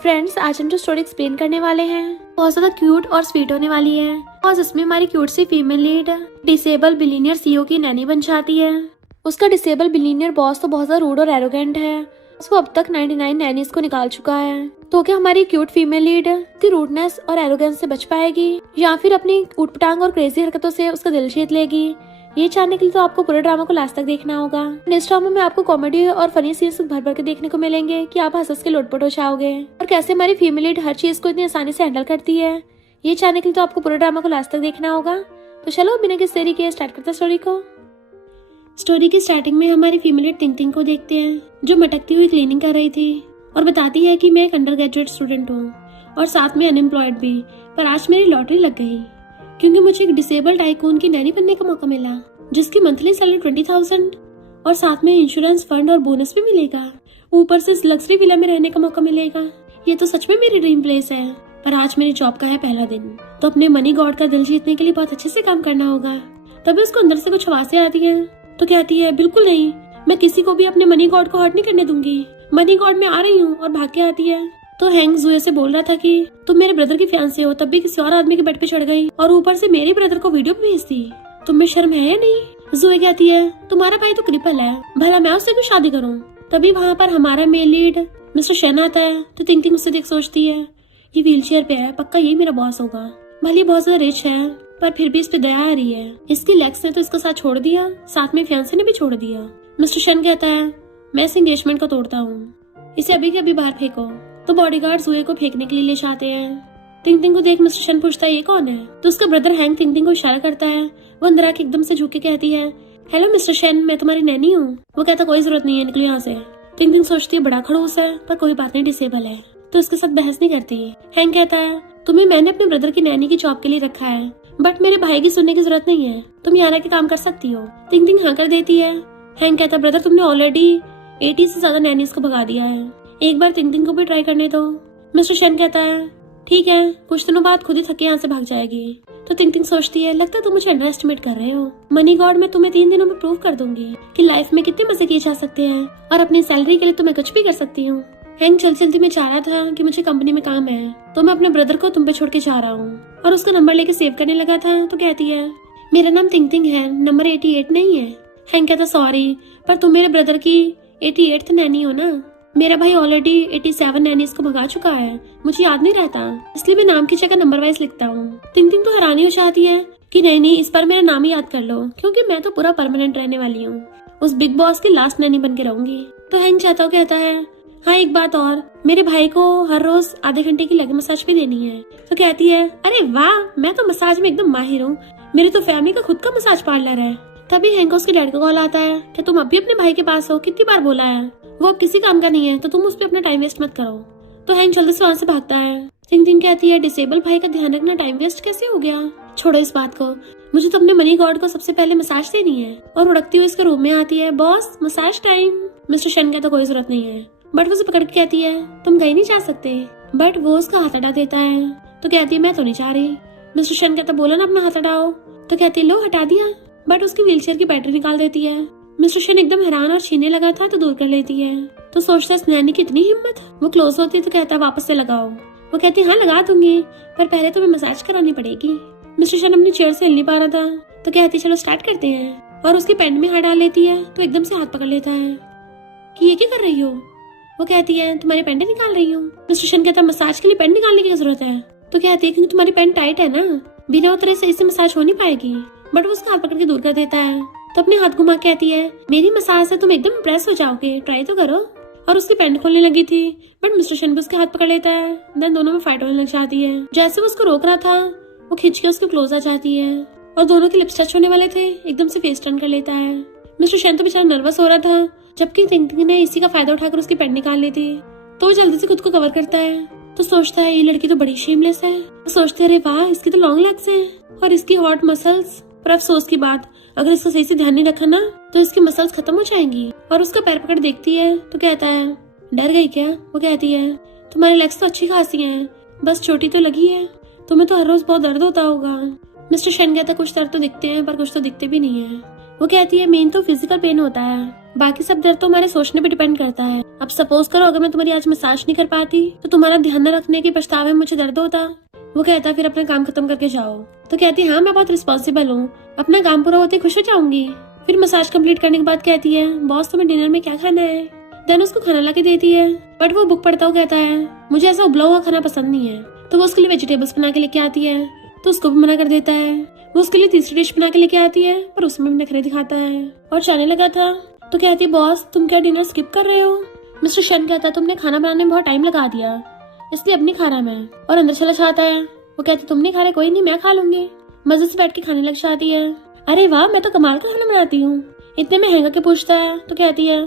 Friends, आज हम जो स्टोरी एक्सप्लेन करने वाले हैं बहुत ज्यादा क्यूट और स्वीट होने वाली है और इसमें हमारी क्यूट सी female lead disable billionaire CEO की नैनी बन जाती है। उसका डिसेबल बिलीनियर बॉस तो बहुत ज्यादा रूड और एरोगेंट है। वो अब तक 99 नैनीज को निकाल चुका है। तो क्या हमारी क्यूट फीमेल लीड की रूडनेस और एरोगेंस से बच पाएगी या फिर अपनी ऊटपटांग और क्रेजी हरकतों से उसका दिल जीत लेगी? ये जानने के लिए तो आपको पूरे ड्रामा को लास्ट तक देखना होगा। इस ड्रामा में आपको कॉमेडी और फनी सीन्स भर भर के देखने को मिलेंगे कि आप हंस के लोटपोट हो जाओगे। और कैसे हमारी फीमेल लीड हर चीज को इतनी आसानी से हैंडल करती है, ये जानने के लिए तो आपको पूरे ड्रामा को लास्ट तक देखना होगा। तो चलो बिना किसी देरी के स्टार्ट करते हैं स्टोरी को। स्टोरी की स्टार्टिंग में हमारी फीमेल लीड तिंग को देखते हैं, जो मटकती हुई क्लीनिंग कर रही थी और बताती है कि मैं एक अंडर ग्रेजुएट स्टूडेंट हूँ और साथ में अनएम्प्लॉयड भी, पर आज मेरी लॉटरी लग गई क्योंकि मुझे एक डिसेबल्ड टाइकून की नैनी बनने का मौका मिला, जिसकी मंथली सैलरी 20,000 और साथ में इंश्योरेंस फंड और बोनस भी मिलेगा। ऊपर से इस लग्जरी विला में रहने का मौका मिलेगा। ये तो सच में मेरी ड्रीम प्लेस है। पर आज मेरी जॉब का है पहला दिन, तो अपने मनी गॉड का दिल जीतने के लिए बहुत अच्छे से काम करना होगा। तभी उसको अंदर से कुछ आवाजें आती है, तो कहती है बिल्कुल नहीं, मैं किसी को भी अपने मनी गॉड को हर्ट नहीं करने दूंगी। मनी गॉड में आ रही हूँ और भाग के आती है। तो हैंक जुए से बोल रहा था कि तुम मेरे ब्रदर की फियांसे हो, तब भी किसी और आदमी के बेड पे चढ़ गई और ऊपर से मेरे ब्रदर को वीडियो भी भेज दी। तुम्हें शर्म है या नहीं? जुए कहती है तुम्हारा भाई तो क्रिपल है, भला मैं उससे क्यों शादी करूं? तभी वहाँ पर हमारा मेल लीड मिस्टर शन आता है। तो थिंकिंग उससे देख सोचती है ये व्हील चेयर पे है, पक्का ये मेरा बॉस होगा। भले बहुत ज्यादा रिच है पर फिर भी इस पे दया आ रही है। इसकी लेग्स ने तो इसको साथ छोड़ दिया, साथ में फियांसे ने भी छोड़ दिया। मिस्टर शन कहता है मैं इस एंगेजमेंट को तोड़ता हूँ, इसे अभी के अभी बाहर फेंको। तो बॉडीगार्ड जुए को फेंकने के लिए ले जाते हैं। थिंग को देख मिस्टर शन पूछता है ये कौन है? तो उसका ब्रदर हैंक थिंग को इशारा करता है। वो अंदर आके एकदम से झुक के कहती है हेलो मिस्टर शन, मैं तुम्हारी नैनी हूँ। वो कहता कोई जरूरत नहीं है, निकलो यहाँ से। थिंग सोचती है बड़ा खड़ूस है, पर कोई बात नहीं, डिसेबल है, तो उसके साथ बहस नहीं करती। हैंक कहता है तुम्हें मैंने अपने ब्रदर की नैनी की जॉब के लिए रखा है, बट मेरे भाई की सुनने की जरूरत नहीं है, तुम यहाँ के काम कर सकती हो। थिंग हाँ कर देती है। हैंक कहता है ब्रदर तुमने ऑलरेडी 80 से ज्यादा नैनीज को भगा दिया है, एक बार थिंग को भी ट्राई करने दो। मिस्टर शन कहता है ठीक है, कुछ दिनों बाद खुद ही थके यहाँ से भाग जाएगी। तो थिंग सोचती है लगता है तुम मुझे अंडर एस्टिमेट कर रहे हो। मनी गॉड मैं तुम्हें 3 दिनों में प्रूव कर दूंगी कि लाइफ में कितने मजे किए जा सकते हैं और अपनी सैलरी के लिए तुम्हें कुछ भी कर सकती हूँ। हैंक जल्दी में चाह रहा था कि मुझे कंपनी में काम है, तो मैं अपने ब्रदर को तुम पे छोड़ के जा रहा हूँ और उसका नंबर लेके सेव करने लगा था। तो कहती है मेरा नाम थिंग है, नंबर 88 नहीं है। हैंक कहता सॉरी, पर तुम मेरे ब्रदर की 88th नैनी हो ना। मेरा भाई ऑलरेडी 87 नैनीज को भगा चुका है, मुझे याद नहीं रहता, इसलिए मैं नाम की जगह नंबर वाइज लिखता हूँ। थिंग तो हैरानी हो जाती है कि नहीं इस बार मेरा नाम ही याद कर लो, क्योंकि मैं तो पूरा परमानेंट रहने वाली हूँ, उस बिग बॉस की लास्ट नैनी बन के रहूंगी। तो हैंक चाहता हूँ कहता है हाँ एक बात और, मेरे भाई को हर रोज आधे घंटे की लेग मसाज भी देनी है। तो कहती है अरे वाह, मैं तो मसाज में एकदम माहिर हूँ, मेरे तो फैमिली का खुद का मसाज पार्लर है। तभी हैंक को उसके डैड का कॉल आता है कि तुम अभी अपने भाई के पास हो, कितनी बार बोला है, वो अब किसी काम का नहीं है, तो तुम उस पर अपना टाइम वेस्ट मत करो। तो हैंक जल्दी से वहाँ से भागता है। थिंग कहती है डिसेबल भाई का ध्यान रखना टाइम वेस्ट कैसे हो गया? छोड़ो इस बात को, मुझे तो अपने मनी गॉड को सबसे पहले मसाज देनी है। और उड़कती हुई इसके रूम में आती है, बॉस मसाज टाइम। मिस्टर शन कहता कोई जरूरत नहीं है, बट वो उसे पकड़ के कहती है तुम कहीं नहीं जा सकते, बट वो उसका हाथ हटा देता है। तो कहती है मैं तो नहीं चाह रही। मिस्टर शन कहता बोला ना अपना हाथ हटाओ। तो कहती है लो हटा दिया, बट उसकी व्हीलचेयर की बैटरी निकाल देती है। मिस्टर शन एकदम हैरान और छीनने लगा था तो दूर कर लेती है। तो सोचता है नैनी की इतनी हिम्मत। वो क्लोज होती है तो कहता है वापस से लगाओ। वो कहती है हाँ लगा दूंगी, पर पहले तुम्हें मसाज करानी पड़ेगी। मिस्टर शन अपनी चेयर से हिल नहीं पा रहा था, तो कहती है चलो स्टार्ट करते हैं, और उसके पैंट में हाथ डाल लेती है। तो एकदम से हाथ पकड़ लेता है कि ये क्या कर रही हो? वो कहती है तुम्हारी पैंट निकाल रही हूँ। मिस्टर शन कहता है मसाज के लिए पैंट निकालने की जरूरत है? तो कहती है क्योंकि तुम्हारी पैंट टाइट है ना, बिना उतरे से इसे मसाज हो नहीं पाएगी। बट वो उसका हाथ पकड़ के दूर कर देता है। तो अपने हाथ घुमा कहती है मेरी मसाज से तुम एकदम इम्प्रेस हो जाओगे, ट्राई तो करो। और उसकी पैंट खोलने लगी थी, बट मिस्टर शन भी उसके हाथ पकड़ लेता है। देन दोनों में फाइट होने लग जाती है। जैसे वो उसको रोक रहा था, वो खींच के उसके क्लोज आ जाती है और दोनों के लिप्स टच होने वाले थे, एकदम से फेस टर्न कर लेता है। मिस्टर शन तो बेचारा नर्वस हो रहा था, जबकि थिंग ने इसी का फायदा उठाकर उसकी पैंट निकाल ली थी। तो वो जल्दी से खुद को कवर करता है। तो सोचता है ये लड़की तो बड़ी शेमलेस है। तो सोचते अरे वाह इसकी तो लॉन्ग लेग्स है और इसकी हॉट मसल्स। पर अफसोस की बात, अगर इसको सही से ध्यान नहीं रखा ना तो इसकी मसल्स खत्म हो जाएंगी। और उसका पैर पकड़ देखती है तो कहता है डर गई क्या? वो कहती है तुम्हारी लेग्स तो अच्छी खासी हैं, बस छोटी तो लगी है, तुम्हें तो हर रोज बहुत दर्द होता होगा। मिस्टर शन कहता कुछ दर्द तो दिखते हैं पर कुछ तो दिखते भी नहीं है। वो कहती है मेन तो फिजिकल पेन होता है, बाकी सब दर्द तो हमारे सोचने पे डिपेंड करता है। अब सपोज करो अगर मैं तुम्हारी आज मसाज नहीं कर पाती तो तुम्हारा ध्यान न रखने के पछतावे में मुझे दर्द होता। वो कहता फिर अपना काम खत्म करके जाओ। तो कहती हाँ मैं बहुत रिस्पॉन्सिबल हूँ, अपना काम पूरा होते खुश हो जाऊंगी। फिर मसाज कंप्लीट करने के बाद कहती है बॉस तुम्हें डिनर में क्या खाना है। देन उसको खाना ला के देती है, बट वो बुक पढ़ता हुआ कहता है मुझे ऐसा उबला हुआ खाना पसंद नहीं है। तो वो उसके लिए वेजिटेबल्स बना के लेके आती है, तो उसको भी मना कर देता है। वो उसके लिए तीसरी डिश बना के लेके आती है, पर उसमें भी नखरे दिखाता है और जाने लगा था। तो कहती है बॉस तुम क्या डिनर स्किप कर रहे हो। मिस्टर शन कहता है तुमने खाना बनाने में बहुत टाइम लगा दिया, इसलिए अब नहीं खा रहा मैं, और अंदर चला जाता है। वो कहती तुम नहीं खा रहे, कोई नहीं मैं खा लूंगी। मजे से बैठ के खाने लग जाती है। अरे वाह मैं तो कमाल का खाना बनाती हूँ। इतने में हैंग के पूछता है, तो कहती है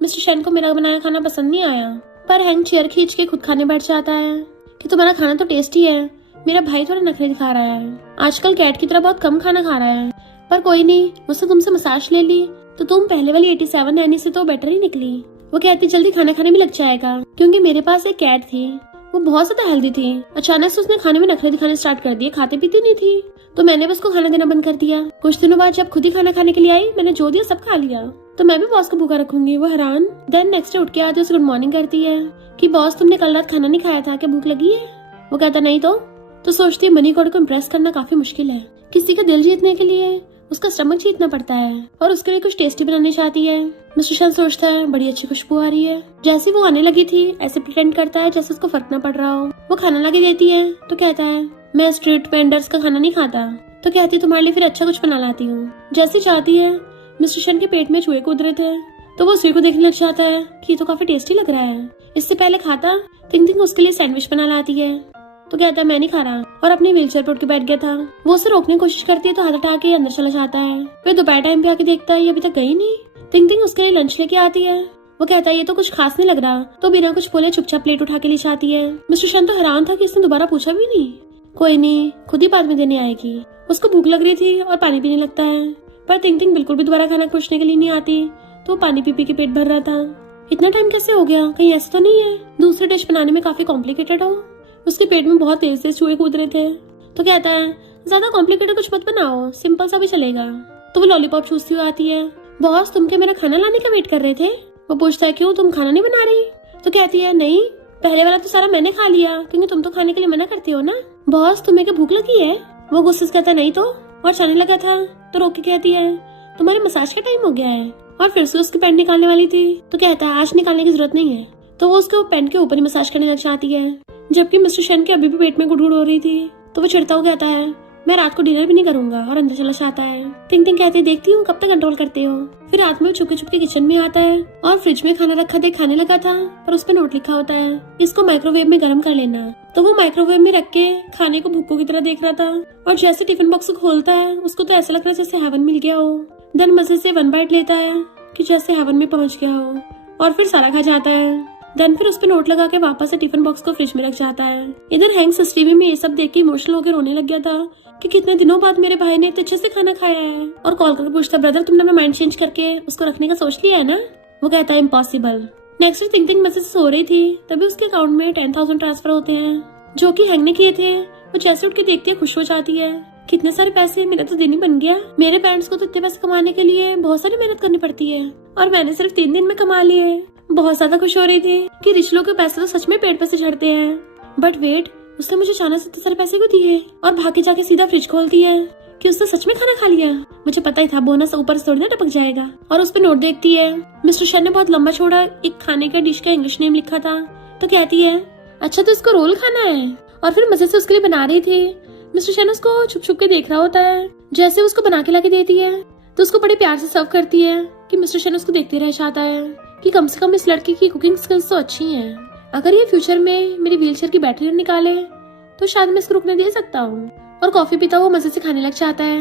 मिस्टर शन को मेरा बनाया खाना पसंद नहीं आया। पर हैंग चेयर खींच के खुद खाने बैठ जाता है कि तुम्हारा खाना तो टेस्टी है, मेरा भाई थोड़े नखरे दिखा रहा है, आजकल कैट की तरह बहुत कम खाना खा रहा है। पर कोई नहीं, मुझसे तुमसे मसाज ले ली तो तुम पहले वाली 87 नैनी से तो बेटर ही निकली। वो कहती जल्दी खाना खाने में लग जाएगा, क्योंकि मेरे पास एक कैट थी, वो बहुत ज्यादा हेल्दी थी। अचानक से उसने खाने में नखरे दिखाने स्टार्ट कर दिए, खाते पीती नहीं थी, तो मैंने भी उसको खाना देना बंद कर दिया। कुछ दिनों बाद जब खुद ही खाना खाने के लिए आई, मैंने जो दिया सब खा लिया, तो मैं भी बॉस को भूखा रखूंगी। वो हैरान। देन नेक्स्ट डे उठ के आती है, उसे गुड मॉर्निंग करती है कि बॉस तुमने कल रात खाना नहीं खाया था, क्या भूख लगी है। वो कहता नहीं तो सोचती है मनी गॉड को इम्प्रेस करना काफी मुश्किल है, किसी का दिल जीतने के लिए उसका स्टमक जीतना पड़ता है, और उसके लिए कुछ टेस्टी बनाने चाहती है। मिस्टर शन सोचता है बड़ी अच्छी खुशबू आ रही है। जैसे वो आने लगी थी ऐसे प्रिटेंड करता है जैसे उसको फर्क न पड़ रहा हो। वो खाना लाके देती है, तो कहता है मैं स्ट्रीट वेंडर्स का खाना नहीं खाता। तो कहती है तुम्हारे लिए फिर अच्छा कुछ बना लाती हूँ। जैसी चाहती है, मिस्टर शन के पेट में चूहे कूद रहे थे, तो वो सुई को देखने लग जाता है कि तो काफी टेस्टी लग रहा है। इससे पहले खाता थिंकिंग उसके लिए सैंडविच बना लाती है, तो कहता है मैं नहीं खा रहा, और अपनी व्हीलचेयर पर उठ के बैठ गया था। वो उसे रोकने की कोशिश करती है, तो हाथ हटा के अंदर चला जाता है। फिर दोपहर टाइम पे आके देखता है ये अभी तक गई नहीं। थिंकिंग उसके लिए लंच लेके आती है। वो कहता है ये तो कुछ खास नहीं लग रहा, तो बिना कुछ बोले चुपचाप प्लेट उठा के ले जाती है। मिस्टर शन तो हैरान था कि इसने दोबारा पूछा भी नहीं। कोई नहीं, खुद ही बाद में देने आएगी। उसको भूख लग रही थी और पानी पीने लगता है, पर थिंकिंग बिल्कुल भी दोबारा खाना पूछने के लिए नहीं आती, तो पानी पी पी के पेट भर रहा था। इतना टाइम कैसे हो गया, कहीं ऐसा तो नहीं है दूसरी डिश बनाने में काफी कॉम्प्लिकेटेड हो। उसके पेट में बहुत तेज तेज चूहे कूद रहे थे, तो कहता है ज्यादा कॉम्प्लिकेटेड कुछ मत बनाओ, सिंपल सा भी चलेगा। तो वो लॉलीपॉप चूसती हुई आती है। बॉस तुम क्या मेरा खाना लाने का वेट कर रहे थे। वो पूछता है क्यों, तुम खाना नहीं बना रही। तो कहती है नहीं, पहले वाला तो सारा मैंने खा लिया, क्योंकि तुम तो खाने के लिए मना करती हो ना। बॉस तुम्हें क्या भूख लगी है। वो गुस्से से कहता नहीं तो, और चलने लगा था, तो रोक के कहती है तुम्हारे मसाज का टाइम हो गया है, और फिर से उसकी पैंट निकालने वाली थी। तो कहता है आज निकालने की जरूरत नहीं है, तो वो उसके पैंट के ऊपर ही मसाज करने लग जाती है, जबकि मिस्टर शन के अभी भी पेट में गुड़गुड़ हो रही थी। तो वो चिढ़ता हुआ कहता है मैं रात को डिनर भी नहीं करूंगा, और अंदर चला जाता है। थिंकिंग कहती है देखती हूँ कब तक कंट्रोल करते हो। फिर रात में चुपके चुपके किचन में आता है, और फ्रिज में खाना रखा थे, खाने लगा था, पर उस पर नोट लिखा होता है इसको माइक्रोवेव में गर्म कर लेना। तो वो माइक्रोवेव में रख के खाने को भुक्कों की तरह देख रहा था, और जैसे टिफिन बॉक्स को खोलता है उसको तो ऐसा लग रहा है जैसे हेवन मिल गया हो। देन मजे से 1 बाइट लेता है कि जैसे हेवन में पहुंच गया हो, और फिर सारा खा जाता है। देन फिर उस पे नोट लगा के वापस से टिफिन बॉक्स को फ्रिज में रख जाता है। इधर हैंक टीवी में ये सब देख के इमोशनल होकर रोने लग गया था कि कितने दिनों बाद मेरे भाई ने इतने अच्छे से खाना खाया है, और कॉल करके पूछता ब्रदर तुमने अपना माइंड चेंज करके उसको रखने का सोच लिया है ना। वो कहता है इम्पॉसिबल। नेक्स्ट थिंकिंग मजे से सो रही थी, तभी उसके अकाउंट में 10,000 ट्रांसफर होते हैं जो कि हैंक ने किए थे। वो जैसे उठ के देखती है खुश हो जाती है, कितने सारे पैसे, मेरा तो दिन ही बन गया। मेरे पेरेंट्स को तो इतने पैसे कमाने के लिए बहुत सारी मेहनत करनी पड़ती है, और मैंने सिर्फ 3 दिन में कमा लिए। बहुत ज्यादा खुश हो रही थी कि रिच लोग के पैसे तो सच में पेट पे से झड़ते हैं। बट वेट, उसने मुझे अचानक से इतने सारे पैसे क्यों दिए, और भागे जाके सीधा फ्रिज खोलती है कि उसने सच में खाना खा लिया। मुझे पता ही था बोनस ऊपर से थोड़ी ना टपक जाएगा। और उस पे नोट देखती है, मिस्टर शन ने बहुत लंबा छोड़ा एक खाने का डिश का इंग्लिश नेम लिखा था। तो कहती है अच्छा तो इसको रोल खाना है, और फिर मजे से उसके लिए बना रही थी। मिस्टर शन उसको छुप छुप के देख रहा होता है। जैसे उसको बना के लाके देती है, तो उसको बड़े प्यार से सर्व करती है कि मिस्टर शन उसको देखते रह जाता है कि कम से कम इस लड़की की कुकिंग स्किल्स तो अच्छी हैं। अगर ये फ्यूचर में मेरी व्हीलचेयर की बैटरी निकाले तो शायद मैं इसको रुकने दे सकता हूँ। और कॉफी पीता हुआ मजे से खाने लग जाता है।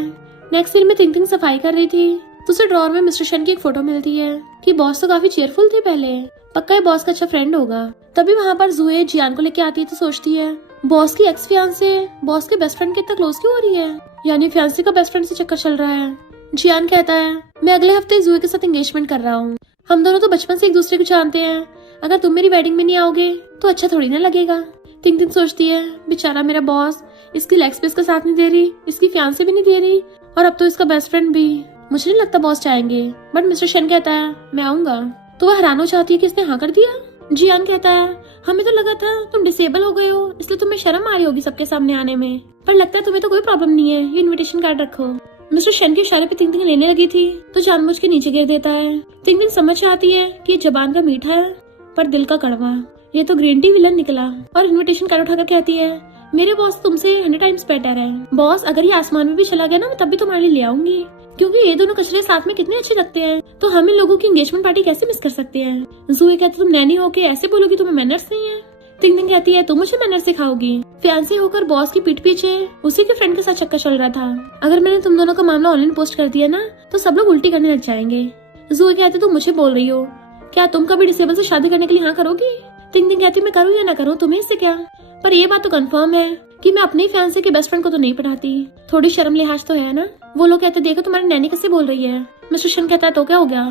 नेक्स्ट दिन में थिंकिंग सफाई कर रही थी, तो उसे ड्रॉर में मिस्टर शन की एक फोटो मिलती है कि बॉस तो काफी चेयरफुल थे पहले, पक्का ये बॉस का अच्छा फ्रेंड होगा। तभी वहाँ पर जूए जियान को लेके आती है, तो सोचती है बॉस की एक्स फियांसे बॉस के बेस्ट फ्रेंड के इतना क्लोज क्यों हो रही है, यानी फियांसे का बेस्ट फ्रेंड से चक्कर चल रहा है। जियान कहता है मैं अगले हफ्ते जूए के साथ एंगेजमेंट कर रहा हूँ, हम दोनों तो बचपन से एक दूसरे को जानते हैं, अगर तुम मेरी वेडिंग में नहीं आओगे तो अच्छा थोड़ी ना लगेगा। थिंकिंग सोचती है बेचारा मेरा बॉस इसकी लेग स्पेस का साथ नहीं दे रही, इसकी फियांसे भी नहीं दे रही, और अब तो इसका बेस्ट फ्रेंड भी। मुझे नहीं लगता बॉस चाहेंगे, बट मिस्टर शन कहता है मैं आऊंगा। तो वह हैरान हो जाती है कि इसने हाँ कर दिया। जियान कहता है हमें तो लगा था तुम डिसेबल हो गए हो, इसलिए तुम्हें शर्म आ रही होगी सबके सामने आने में, पर लगता है तुम्हें तो कोई प्रॉब्लम नहीं है, ये इनविटेशन कार्ड रखो। मिस्टर शन के इशारे पे तिंग तिंग लेने लगी थी तो जानबूझ के नीचे गिर देता है। तिंग तिंग समझ आती है कि ये जबान का मीठा है पर दिल का कड़वा, ये तो ग्रीन टी विलन निकला, और इनविटेशन कार्ड उठाकर कहती है मेरे बॉस तुमसे 100 टाइम्स बेटर है। बॉस अगर ये आसमान में भी चला गया ना मैं तब भी तुम्हारे लिए ले आऊंगी, क्योंकि ये दोनों कचरे साथ में कितने अच्छे लगते हैं, तो हम इन लोगों की एंगेजमेंट पार्टी कैसे मिस कर सकते हैं। जूही कहती तुम नैनी होके ऐसे बोलोगी, तुम्हें मैनर्स नहीं है। तिंग तिंग कहती है तुम मुझे मैनर्स सिखाओगी। फियांसे होकर बॉस की पीठ पीछे उसी के फ्रेंड के साथ चक्कर चल रहा था, अगर मैंने तुम दोनों का मामला ऑनलाइन पोस्ट कर दिया ना तो सब लोग उल्टी करने लग जाएंगे। जूही कहती तुम मुझे बोल रही हो, क्या तुम कभी डिसेबल से शादी करने के लिए हाँ करोगी। तिंग तिंग कहती मैं करूँ या ना करूँ तुम्हें इससे क्या, पर ये बात तो कंफर्म है कि मैं अपने फैंसी के बेस्ट फ्रेंड को तो नहीं पढ़ाती, थोड़ी शर्म लिहाज तो है ना। वो लोग कहते देखो तुम्हारी नैनी कैसे बोल रही है। मिस्टर शन कहता है तो क्या हो गया।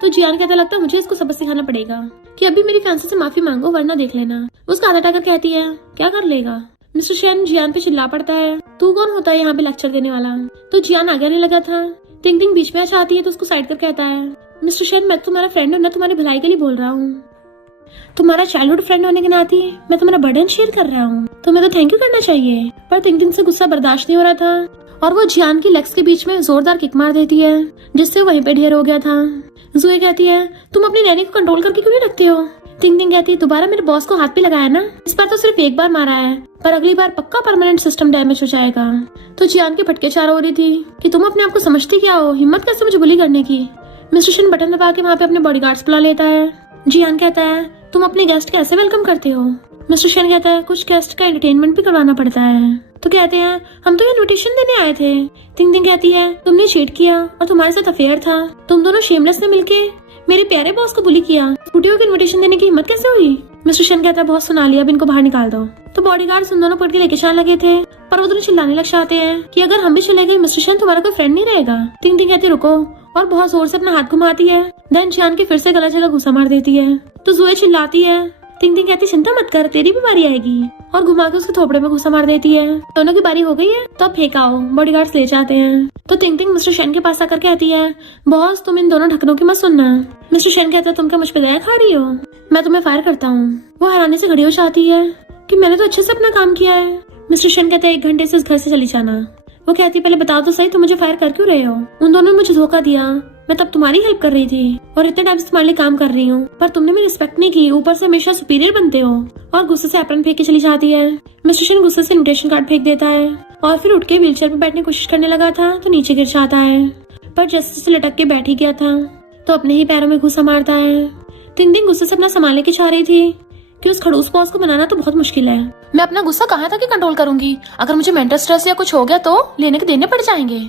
तो जियान कहता लगता है मुझे इसको सबक सिखाना पड़ेगा कि अभी मेरी फैंसी से माफी मांगो वरना देख लेना। उसका हाथ हटाकर कहती है क्या कर लेगा। मिस्टर शन जियान पे चिल्ला पड़ता है तू कौन होता है यहाँ पे लेक्चर देने वाला। तो जियान आगे आने लगा था, तिंग तिंग बीच में आ जाती है तो उसको साइड कर कहता है मिस्टर शन मैं तुम्हारा फ्रेंड हूँ ना, तुम्हारी भलाई के लिए बोल रहा हूँ, तुम्हारा चाइल्डहुड फ्रेंड होने के नाते मैं तुम्हारा बर्डन शेयर कर रहा हूँ, तुम्हें तो थैंक यू करना चाहिए। पर तिंग तिंग से गुस्सा बर्दाश्त नहीं हो रहा था और वो जियान की लेग्स के बीच में जोरदार किक मार देती है जिससे वहीं पे ढेर हो गया था। जूही कहती है तुम अपनी नैनी को कंट्रोल करके क्यों नहीं रखते हो। तिंग तिंग कहती है दोबारा मेरे बॉस को हाथ पे लगाया ना, इस बार तो सिर्फ एक बार मारा है पर अगली बार पक्का परमानेंट सिस्टम डैमेज हो जाएगा। तो जियान के फटके चार हो रही थी कि तुम अपने आप को समझती क्या हो, हिम्मत कैसे मुझे बुली करने की। मिस्टर शन बटन दबा के वहाँ पे अपने बॉडीगार्ड्स बुला लेता है। जियान कहता है तुम अपने गेस्ट कैसे वेलकम करते हो। मिस्टर शन कहता है कुछ गेस्ट का एंटरटेनमेंट भी करवाना पड़ता है। तो कहते हैं हम तो इनविटेशन देने आए थे। तिंग तिंग कहती है तुमने चीट किया और तुम्हारे साथ अफेयर था, तुम दोनों शेमलेस ने मिलके मेरे प्यारे बॉस को बुली किया, छुट्टियों को इनविटेशन देने की हिम्मत कैसे हुई। मिस्टर शन कहता है बहुत सुना लिया, अब इनको बाहर निकाल दो। तो बॉडीगार्ड्स उन दोनों पकड़ के लेके जाने लगे थे पर वो दोनों चिल्लाने लग जाते हैं कि अगर हम भी चले गए मिस्टर शन तुम्हारा कोई फ्रेंड नहीं रहेगा। तिंग तिंग कहती रुको और बहुत जोर से अपना हाथ घुमाती है, देन जियान के फिर से गला जगह घुसा मार देती है। तो जूही चिल्लाती है, तिंग तिंग कहती चिंता मत कर तेरी भी बारी आएगी, और घुमा के उसके थोपड़े में घुसा मार देती है। दोनों की बारी हो गई है तो अब फेंकाओ। बॉडीगार्ड्स ले जाते हैं। तो तिंग तिंग मिस्टर शन के पास आकर कहती है बॉस तुम इन दोनों ढक्कनों की मत सुनना। मिस्टर शन कहता है तुम क्या मुझ पे दया खा रही हो, मैं तुम्हें फायर करता हूँ। वो हैरानी से खड़ी हो जाती है कि मैंने तो अच्छे से अपना काम किया है। मिस्टर शन कहता है 1 घंटे से इस घर से चली जाना। वो कहती है पहले बताओ तो सही तुम मुझे फायर कर क्यों रहे हो। उन दोनों ने मुझे धोखा दिया, मैं तब तुम्हारी हेल्प कर रही थी और इतने टाइम से तुम्हारे लिए काम कर रही हूँ, पर तुमने मेरी रिस्पेक्ट नहीं की, ऊपर से हमेशा सुपीरियर बनते हो। और गुस्से से एप्रन फेंक के चली जाती है। मिस्टर शन गुस्से से इनविटेशन कार्ड फेंक देता है और फिर उठ के व्हीलचेयर पे बैठने की कोशिश करने लगा था तो नीचे गिर जाता है, पर जैसे जैसे लटक के बैठ ही गया था तो अपने ही पैरों में घुसा मारता है। तिंग तिंग गुस्से से अपना संभालने की चाह रही थी कि उस खड़ूस बॉस को बनाना तो बहुत मुश्किल है। मैं अपना गुस्सा कहाँ तक कंट्रोल करूंगी, अगर मुझे मेंटल स्ट्रेस या कुछ हो गया तो लेने के देने पड़ जाएंगे,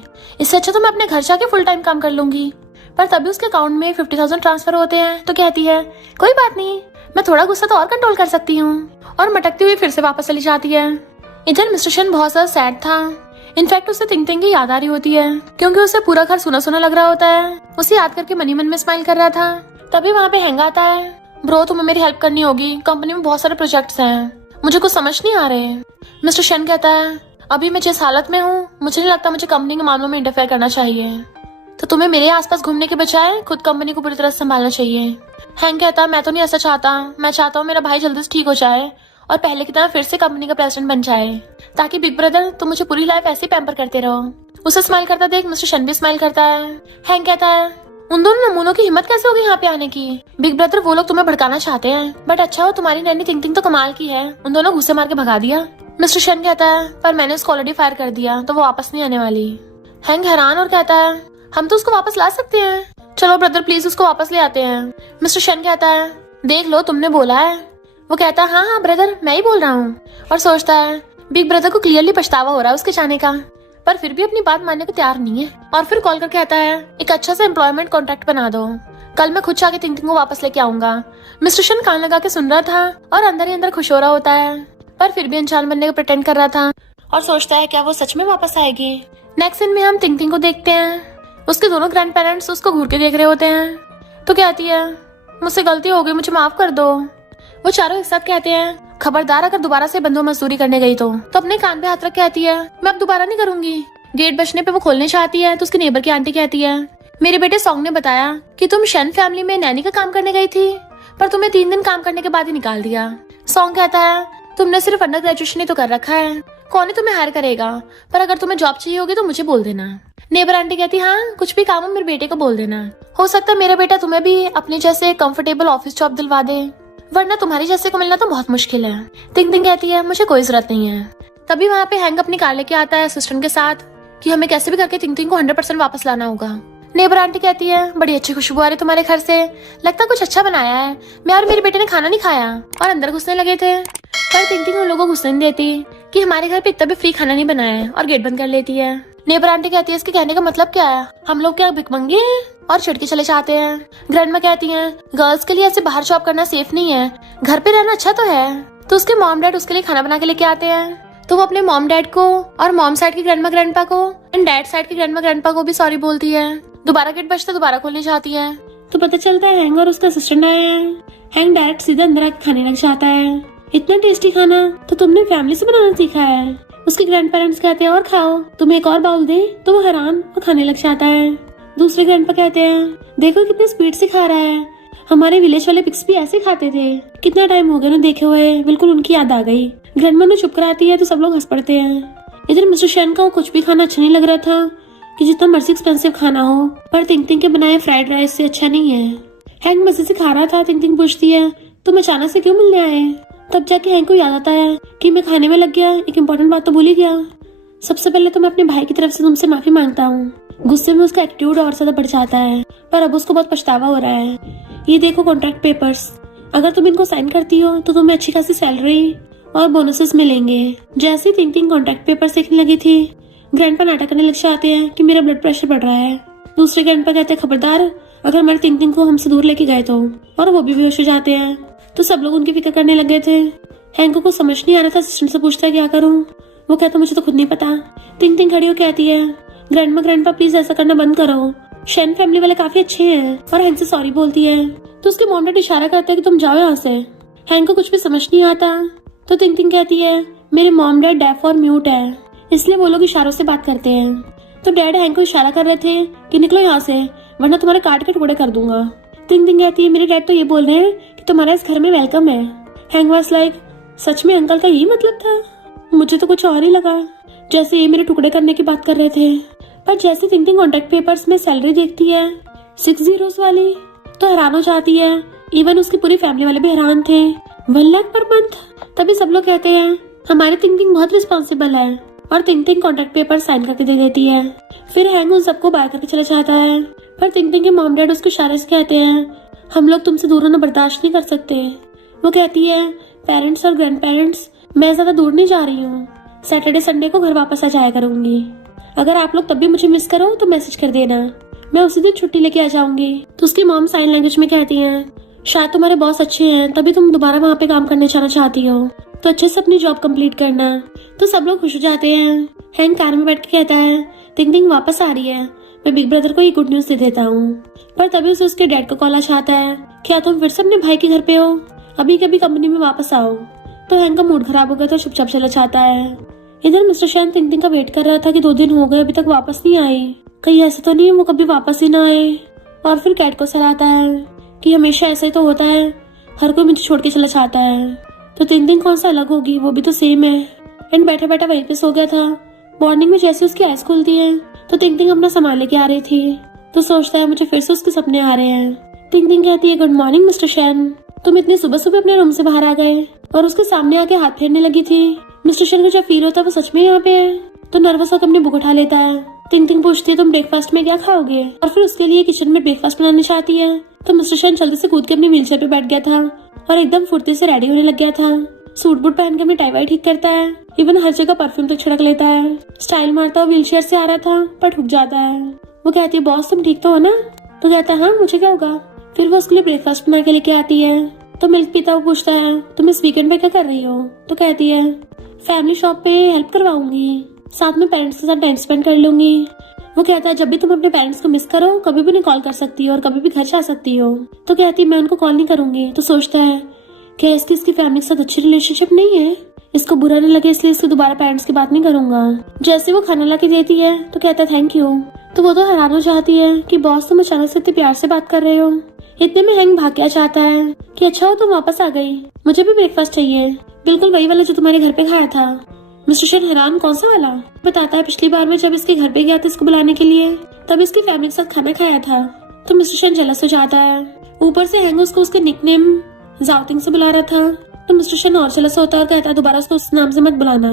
इससे अच्छा तो मैं अपने घर जाके फुल टाइम काम कर लूंगी। पर तभी उसके अकाउंट में 50,000 ट्रांसफर होते हैं तो कहती है कोई बात नहीं, मैं थोड़ा गुस्सा तो और कंट्रोल कर सकती हूँ, और मटकती हुई फिर से वापस चली जाती है। इधर मिस्टर शन बहुत ज्यादा सैड था, इनफैक्ट उसे तिंग तिंग की याद आ रही होती है क्योंकि उसे पूरा घर सुना सुना लग रहा होता है। उसे याद करके मन ही मन में स्माइल कर रहा था। तभी वहाँ पे हैंग आता है ब्रो तुम्हें मेरी हेल्प करनी होगी, कंपनी में बहुत सारे प्रोजेक्ट्स हैं, मुझे कुछ समझ नहीं आ रहे। मिस्टर शन कहता है अभी मैं जिस हालत में हूँ मुझे नहीं लगता मुझे कंपनी के मामलों में इंटरफेयर करना चाहिए, तो तुम्हें मेरे आसपास घूमने के बजाय खुद कंपनी को पूरी तरह संभालना चाहिए। हैंग कहता है मैं तो नहीं ऐसा चाहता, मैं चाहता हूँ मेरा भाई जल्दी से ठीक हो जाए और पहले की तरह फिर से कंपनी का प्रेसिडेंट बन जाए, ताकि बिग ब्रदर तुम मुझे पूरी लाइफ ऐसे ही पैम्पर करते रहो। उसे स्माइल करता देख मिस्टर शन भी स्माइल करता है। हैंग कहता है उन दोनों नमूनों की हिम्मत कैसे होगी यहाँ पे आने की। बिग ब्रदर वो लोग तुम्हें भड़काना चाहते हैं, बट अच्छा हो तुम्हारी नैनी तिंग तिंग तो कमाल की है, उन दोनों घुसे मार के भगा दिया। मिस्टर शन कहता है पर मैंने उसको ऑलरेडी फायर कर दिया तो वो वापस नहीं आने वाली। हैंग हैरान और कहता है हम तो उसको वापस ला सकते हैं, चलो ब्रदर प्लीज उसको वापस ले आते हैं। मिस्टर शन कहता है देख लो तुमने बोला है। वो कहता है हाँ ब्रदर मैं ही बोल रहा हूँ, और सोचता है बिग ब्रदर को क्लियरली पछतावा हो रहा है उसके जाने का, पर फिर भी अपनी बात मानने को तैयार नहीं है। और फिर कॉल करके कहता है एक अच्छा सा एम्प्लॉयमेंट कॉन्ट्रैक्ट बना दो, कल मैं खुद जाके तिंग तिंग को वापस लेके आऊंगा। मिस्टर शन कान लगा के सुन रहा था और अंदर ही अंदर खुश हो रहा होता है, पर फिर भी अनजान बनने का प्रिटेंड कर रहा था और सोचता है क्या वो सच में वापस आएगी। नेक्स्ट सीन में हम तिंग तिंग को देखते हैं, उसके दोनों ग्रैंड पेरेंट्स उसको घूर के देख रहे होते हैं। तो कहती है मुझसे गलती हो गई, मुझे माफ कर दो। वो चारों एक साथ कहते हैं खबरदार अगर दोबारा से बंदो मजदूरी करने गई तो अपने कान पे हाथ रख कहती है मैं अब दोबारा नहीं करूंगी। गेट बजने पे वो खोलने चाहती है तो उसके नेबर की आंटी कहती है, मेरे बेटे सॉन्ग ने बताया कि तुम शन फैमिली में नैनी का काम करने गई थी, पर तुम्हें 3 दिन काम करने के बाद ही निकाल दिया। सॉन्ग कहता है, तुमने सिर्फ अंडर ग्रेजुएशन ही तो कर रखा है, कौन ही तुम्हें हायर करेगा, पर अगर तुम्हें जॉब चाहिए होगी तो मुझे बोल देना। नेबर आंटी कहती, हाँ कुछ भी काम हो मेरे बेटे को बोल देना, हो सकता है मेरा बेटा तुम्हें भी अपने जैसे कंफर्टेबल ऑफिस जॉब दिलवा दे, वरना तुम्हारी जैसे को मिलना तो बहुत मुश्किल है। तिंग तिंग कहती है, मुझे कोई जरूरत नहीं है। तभी वहाँ पे हैंक अपनी कार लेके आता है असिस्टेंट के साथ कि हमें कैसे भी करके तिंग तिंग को 100% वापस लाना होगा। नेबर आंटी कहती है, बड़ी अच्छी खुशबू आ रही तुम्हारे घर से, लगता कुछ अच्छा बनाया है, मैं और मेरे बेटे ने खाना नहीं खाया और अंदर घुसने लगे थे, पर तिंग तिंग उन लोगों को घुसने नहीं देती कि हमारे घर पे इतना भी फ्री खाना नहीं बनाया है और गेट बंद कर लेती है। नेबर आंटी कहती है, इसके कहने का मतलब क्या है, हम लोग क्या भिखमंगे हैं, और छिड़ के चले जाते हैं। ग्रैंडमा कहती हैं, गर्ल्स के लिए ऐसे बाहर जॉब करना सेफ नहीं है, घर पे रहना अच्छा तो है। तो उसके मॉम डैड उसके लिए खाना बना के लेके आते हैं, तो वो अपने मॉम डैड को और मॉम साइड की ग्रैंडमा ग्रैंडपा को एंड डैड साइड की ग्रैंडमा ग्रैंडपा को भी सॉरी बोलती है। दोबारा गेट बजता दोबारा खोलने जाती है तो पता चलता है हैंग और उसका असिस्टेंट आया है। हैंग डायरेक्ट सीधे अंदर आके खाने लग जाता है, इतना टेस्टी खाना तो तुमने फैमिली से बनाना सीखा है। उसके ग्रैंड पेरेंट्स कहते हैं, और खाओ, तुम्हें एक और बाउल दे, तो वो हैरान और खाने लग जाता है। दूसरे ग्रैंडपा कहते हैं, देखो कितनी स्पीड से खा रहा है, हमारे विलेज वाले पिग्स भी ऐसे खाते थे, कितना टाइम हो गया ना देखे हुए, बिल्कुल उनकी याद आ गई। ग्रैंडमा ने चुप कराती है तो सब लोग हंस पड़ते हैं। इधर मिस्टर शैन का कुछ भी खाना अच्छा नहीं लग रहा था कि जितना मर्जी एक्सपेंसिव खाना हो, पर तिंग तिंग के बनाए फ्राइड राइस से अच्छा नहीं है। हैंक मजे से खा रहा था। तिंग तिंग पूछती है, तुम अचानक से क्यों मिलने आए? तब जाके हैंक को याद आता है कि मैं खाने में लग गया, एक इम्पोर्टेंट बात तो भूल ही गया। सबसे पहले तो मैं अपने भाई की तरफ से तुमसे माफी मांगता हूँ। गुस्से में उसका एटीट्यूड और ज्यादा बढ़ जाता है, पर अब उसको बहुत पछतावा हो रहा है। ये देखो कॉन्ट्रैक्ट पेपर्स, अगर तुम इनको साइन करती हो तो तुम्हें अच्छी खासी सैलरी और बोनसेस मिलेंगे। जैसे ही तिंग तिंग कॉन्ट्रैक्ट पेपर्स देखने लगी थी, ग्रैंडपा नाटक करने लग जाते हैं कि मेरा ब्लड प्रेशर बढ़ रहा है। दूसरे ग्रैंडपा कहते हैं, खबरदार अगर हमारे तिंग तिंग को हमसे दूर लेके गए तो, और वो भी बेहोश हो जाते हैं। तो सब लोग उनकी फिक्र करने लग गए थे। हैंक को समझ नहीं आ रहा था, असिस्टेंट से पूछता है क्या करूं। वो कहता मुझे तो खुद नहीं पता। तिंग तिंग खड़ी हो कहती है, ग्रैंडपा प्लीज ऐसा करना बंद करो, शैन फैमिली वाले काफी अच्छे हैं। और हैंक से सॉरी बोलती है तो उसके मॉम डैड इशारा करते हैं कि तुम जाओ यहाँ से। हैंक को कुछ भी समझ नहीं आता तो तिंग तिंग कहती है, मेरे मॉम डैड डेफ और म्यूट है, इसलिए वो लोग इशारों से बात करते हैं। तो डैड हैंक को इशारा कर रहे थे कि निकलो यहाँ से, वरना तुम्हारे काट के टुकड़े कर दूंगा। तिंग तिंग कहती है, मेरे डैड तो ये बोल रहे हैं कि तुम्हारा इस घर में वेलकम है। हैंक वाज लाइक, सच में अंकल का यही मतलब था? मुझे तो कुछ और ही लगा, जैसे ये मेरे टुकड़े करने की बात कर रहे थे। पर जैसे तिंग तिंग कॉन्ट्रैक्ट पेपर्स में सैलरी देखती है 6 zeros वाली, तो हैरान हो जाती है। इवन उसकी पूरी फैमिली वाले भी हैरान थे, 1 लाख पर मंथ। तभी सब लोग कहते हैं, हमारी तिंग तिंग बहुत रिस्पॉन्सिबल है, और तिंग तिंग कॉन्ट्रैक्ट पेपर साइन करके दे देती है। फिर हैंग उन सबको बाय करके चला जाता है, पर तिंग तिंग के मॉम डैड उसको इशारे से कहते हैं, हम लोग तुमसे दूर होना बर्दाश्त नहीं कर सकते। वो कहती है, पेरेंट्स और ग्रैंड पेरेंट्स, मैं ज्यादा दूर नहीं जा रही हूँ, सैटरडे संडे को घर वापस आ जाया करूंगी। अगर आप लोग तब भी मुझे मिस करो तो मैसेज कर देना, मैं उसी दिन छुट्टी लेके आ जाऊंगी। तो उसकी मॉम साइन लैंग्वेज में कहती है, शायद तुम्हारे बॉस अच्छे हैं तभी तुम दोबारा वहाँ पे काम करने जाना चाहती हो, तो अच्छे से अपनी जॉब कंप्लीट करना। तो सब लोग खुश हो जाते हैं। हैंक कार में बैठ के कहता है, तिंग तिंग वापस आ रही है, मैं बिग ब्रदर को ये गुड न्यूज दे देता हूँ। पर तभी उसे उसके डैड का कॉल आ जाता है, क्या तुम फिर से अपने भाई के घर पे हो, अभी कभी कंपनी में वापस आओ। तो हैंक का मूड खराब हो गया तो चुपचाप चला जाता है। इधर मिस्टर शैन तिंग तिंग का वेट कर रहा था कि 2 दिन हो गए अभी तक वापस नहीं आई, कहीं ऐसा तो नहीं है वो कभी वापस ही ना आए। और फिर कैट को सलाहता है कि हमेशा ऐसा ही तो होता है, हर कोई मुझे छोड़ के चला जाता है, तो तिंग तिंग कौन सा अलग होगी, वो भी तो सेम है। एंड बैठा बैठा वहीं पे सो गया था। मॉर्निंग में जैसे उसकी आइज खुलती है तो तिंग तिंग अपना सामान लेके आ रही थी, तो सोचता है मुझे फिर से उसके सपने आ रहे हैं। तिंग तिंग कहती है, गुड मॉर्निंग मिस्टर शैन, तुम इतनी सुबह सुबह अपने रूम से बाहर आ गए। और उसके सामने आके हाथ फेरने लगी थी। मिस्टर शैन को जब फील होता है वो सच में यहाँ पे है, तो नर्वस होकर अपनी बुक उठा लेता है। तिंग तिंग पूछती है, तुम ब्रेकफास्ट में क्या खाओगे, और फिर उसके लिए किचन में ब्रेकफास्ट बनाना चाहती है। तो मिस्टर शैन जल्दी से कूद के अपनी व्हीलचेयर पे बैठ गया था और एकदम फुर्ती से रेडी होने लग गया था। सूट बूट पहन के अपनी टाई वाई ठीक करता है, इवन हर जगह परफ्यूम तक छिड़क लेता है। स्टाइल मारता हुआ व्हीलचेयर से आ रहा था पर ठुक जाता है। वो कहती है, बॉस तुम ठीक तो हो ना? तो कहता है, हाँ मुझे क्या होगा। फिर वो उसके लिए ब्रेकफास्ट बना के लेके आती है। तो मिल्क पीता हुआ पूछता है, तुम इस वीकेंड पे क्या कर रही हो? तो कहती है, फैमिली शॉप पे हेल्प करवाऊंगी, साथ में पेरेंट्स के साथ टाइम स्पेंड कर लूंगी। वो कहता है, जब भी तुम अपने पेरेंट्स को मिस करो कभी भी उन्हें कॉल कर सकती हो और कभी भी घर जा सकती हो। तो कहती है, मैं उनको कॉल नहीं करूंगी। तो सोचता है, क्या इसकी फैमिली के साथ अच्छी रिलेशनशिप नहीं है, इसको बुरा नहीं लगे इसलिए इसको दोबारा पेरेंट्स की बात नहीं करूंगा। जैसे वो खाना ला के देती है तो कहता है थैंक यू। तो वो तो हैरान हो जाती है कि बॉस तुम अचानक से इतने प्यार से बात कर रहे हो। इतने में हैंक भाग के आ चाहता है कि अच्छा हो तुम वापस आ गई, मुझे भी ब्रेकफास्ट चाहिए, बिल्कुल वही वाला जो तुम्हारे घर पे खाया था। मिस्टर शन हैरान कौन सा वाला? बताता है पिछली बार में जब इसके घर पे गया था इसको बुलाने के लिए तब इसकी फैमिली के साथ खाना खाया था। तो मिस्टर शन जेलस हो जाता है। ऊपर से हैंग उसको उसके निकनेम जाओतिंग से बुला रहा था तो मिस्टर शन और जेलस होता है और कहता है दोबारा उसको उस नाम से मत बुलाना।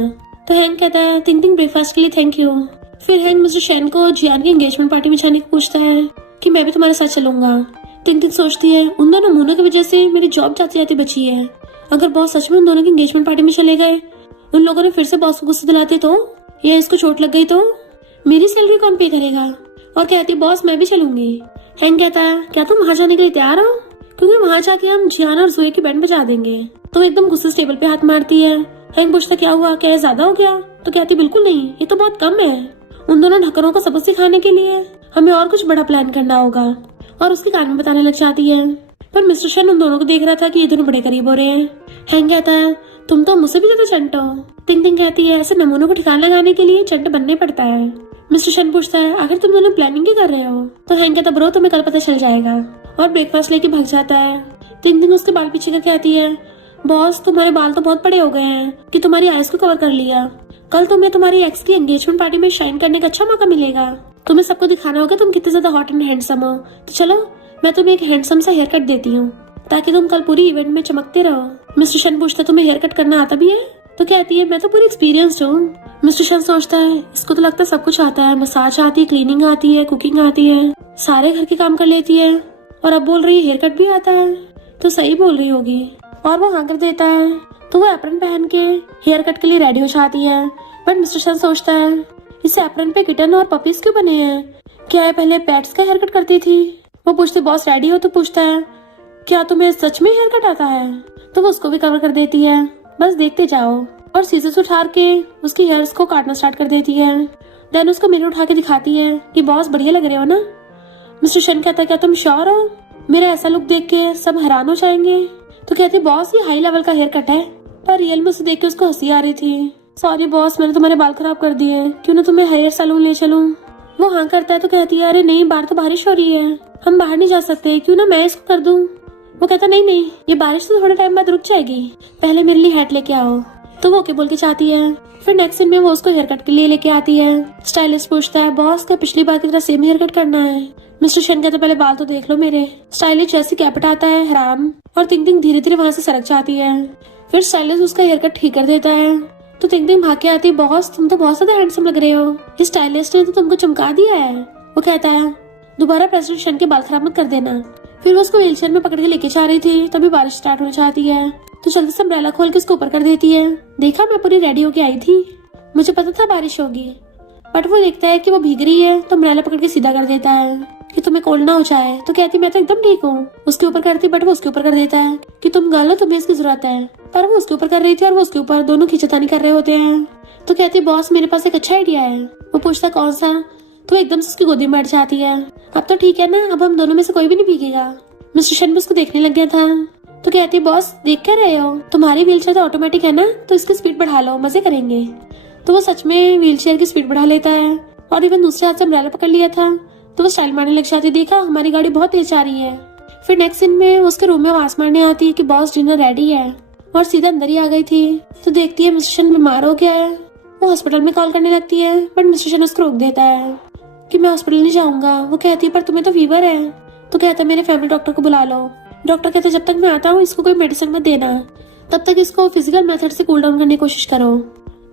तो हैंग कहता है थिंग ब्रेकफास्ट के लिए थैंक यू। फिर हैंग मिस्टर शन को जियान की एंगेजमेंट पार्टी में जाने को पूछता है कि मैं भी तुम्हारे साथ चलूंगा। टिंग सोचती है उन दोनों मुन्नों की वजह से मेरी जॉब जाती जाती बची है। अगर बॉस सच में उन दोनों की एंगेजमेंट पार्टी में चले गए, उन लोगों ने फिर से बॉस को गुस्सा दिलाते तो, या इसको चोट लग गई तो मेरी सैलरी कौन पे करेगा? और कहती बॉस मैं भी चलूंगी। हैंग कहता है क्या तुम वहां जाने के लिए तैयार हो? क्योंकि वहां जाके हम जियान और जोए की बैंड बजा देंगे। तो एकदम गुस्से से टेबल पे हाथ मारती है। हैंग पूछता क्या हुआ, क्या ये ज्यादा हो गया? तो कहती बिल्कुल नहीं, ये तो बहुत कम है। उन दोनों ढक्कनों को सबक सिखाने के लिए हमें और कुछ बड़ा प्लान करना होगा। और उसके कान में बताने लग जाती है। पर मिस्टर शन उन दोनों को देख रहा था कि ये दोनों बड़े करीब हो रहे हैं। हैंग कहता है तुम तो मुझसे भी ज्यादा चंट हो। टिंग कहती है ऐसे नमूनों को ठिकाना लगाने के लिए चंट बनने पड़ता है। मिस्टर शन पूछता है आखिर तुम दोनों प्लानिंग क्यों कर रहे हो? तो हैंग कहता ब्रो तुम्हें कल पता चल जाएगा। और ब्रेकफास्ट लेके भाग जाता है। टिंग उसके बाल पीछे कर कहती है बॉस तुम्हारे बाल तो बहुत बड़े हो गए हैं कि तुम्हारी आइज को कवर कर लिया। कल तुम्हें तुम्हारी एक्स की एंगेजमेंट पार्टी में शाइन करने का अच्छा मौका मिलेगा। तुम्हें सबको दिखाना होगा तुम कितने ज्यादा हॉट एंड हैंडसम हो। तो चलो मैं तुम्हें एक हैंडसम सा हेयर कट देती हूँ ताकि तुम कल पूरी इवेंट में चमकते रहो। मिस्टर शन पूछता तुम्हें हेयर कट करना आता भी है? तो कहती है मैं तो पूरी एक्सपीरियंस्ड हूँ। मिस्टर शन सोचता है इसको तो लगता है सब कुछ आता है, मसाज आती है, क्लीनिंग आती है, कुकिंग आती है, सारे घर के काम कर लेती है और अब बोल रही है हेयर कट भी आता है, तो सही बोल रही होगी। और वो हाँ कर देता है। तो वो एप्रन पहन के हेयर कट के लिए रेडी हो जाती है। बट मिस्टर शन सोचता है इस एप्रन पे किटन और पपीज क्यों बने हैं? क्या ये पहले पेट्स का हेयर कट करती थी? वो पूछते बॉस रेडी हो? तो पूछता है क्या तुम्हें सच में हेयर कट आता है? तो वो उसको भी कवर कर देती है, बस देखते जाओ। और सीजर्स उठा के उसकी हेयर्स को काटना स्टार्ट कर देती है। देन उसको मिरर उठा के दिखाती है कि बॉस बढ़िया लग रहे हो ना। मिस्टर शन कहता है क्या तुम श्योर हो? मेरा ऐसा लुक देख के सब हैरान हो जाएंगे। तो कहती बॉस ये हाई लेवल का हेयर कट है। पर रियल में उसे देख के उसको हंसी आ रही थी। सॉरी बॉस मैंने तुम्हारे बाल खराब कर दिए, क्यों ना तुम्हें हेयर सैलून ले चलूं? वो हाँ करता है। तो कहती है अरे नहीं बाहर तो बारिश हो रही है, हम बाहर नहीं जा सकते, क्यों ना मैं इसको कर दूं? वो कहता नहीं ये बारिश तो थोड़े टाइम बाद रुक जाएगी, पहले मेरे लिए हैट लेके आओ। तो वो ओके बोल के चाहती है। फिर नेक्स्ट सीन में वो उसको हेयर कट के लिए लेके आती है। स्टाइलिस्ट पूछता है बॉस क्या पिछली बार की तरह सेम हेयर कट करना है? मिस्टर शन कहता पहले बाल तो देख लो मेरे। स्टाइलिस्ट जैसे कैप हटाता है हैरान और थिंग धीरे धीरे वहां से सरक जाती है। फिर स्टाइलिस्ट उसका हेयर कट ठीक कर देता है। तो थिंग भाग के आती है बॉस तुम तो बहुत ज्यादा हैंडसम लग रहे हो, इस स्टाइलिस्ट ने तो तुमको चमका दिया है। वो कहता है दोबारा प्रेसिडेंट शन के बाल खराब मत कर देना। फिर वो उसको व्हीलचेयर में पकड़ के लेके जा रही थी तभी बारिश स्टार्ट हो जाती है। तो जल्दी से अम्ब्रेला खोल के उसको ऊपर कर देती है। देखा मैं पूरी रेडी होके आई थी, मुझे पता था बारिश होगी। बट वो देखता है कि वो भीग रही है तो अम्ब्रेला पकड़ के सीधा कर देता है कि तुम्हें कोल्ड ना हो जाए। तो कहती मैं तो एकदम ठीक हूँ। उसके ऊपर करती बट वो उसके ऊपर कर देता है कि तुम गर्ल हो तुम्हें इसकी जरूरत है। पर वो उसके ऊपर कर रही थी और वो उसके ऊपर, दोनों खींचतानी कर रहे होते हैं। तो कहती बॉस मेरे पास एक अच्छा आइडिया है। वो पूछता कौन सा? तो एकदम से उसकी गोदी में बैठ जाती है। अब तो ठीक है ना, अब हम दोनों में से कोई भी नहीं भीगेगा। मिस्टर शन भी उसको देखने लग गया था। तो कहती बॉस देख क्या रहे हो, तुम्हारी व्हीलचेयर तो ऑटोमेटिक है ना, तो इसकी स्पीड बढ़ा लो, मजे करेंगे। तो वो सच में व्हीलचेयर की स्पीड बढ़ा लेता है और इवन दूसरे हाथ से अम्ब्रेला पकड़ लिया था। तो वो स्टाइल मारने लग जाती, देखा हमारी गाड़ी बहुत तेज जा रही है। फिर नेक्स्ट सीन में उसके रूम में आवाज मारने आती है कि बॉस डिनर रेडी है और सीधा अंदर ही आ गई थी। तो देखती है मिस्टर शन बीमार हो गया है। वो हॉस्पिटल में कॉल करने लगती है बट मिस्टर शन उसको रोक देता है कि मैं हॉस्पिटल नहीं जाऊंगा। वो कहती है पर तुम्हें तो फीवर है। तो कहता है मेरे फैमिली डॉक्टर को बुला लो। डॉक्टर कहते जब तक मैं आता हूँ इसको कोई मेडिसिन मत देना, तब तक इसको फिजिकल मेथड से कूल डाउन करने की कोशिश करो।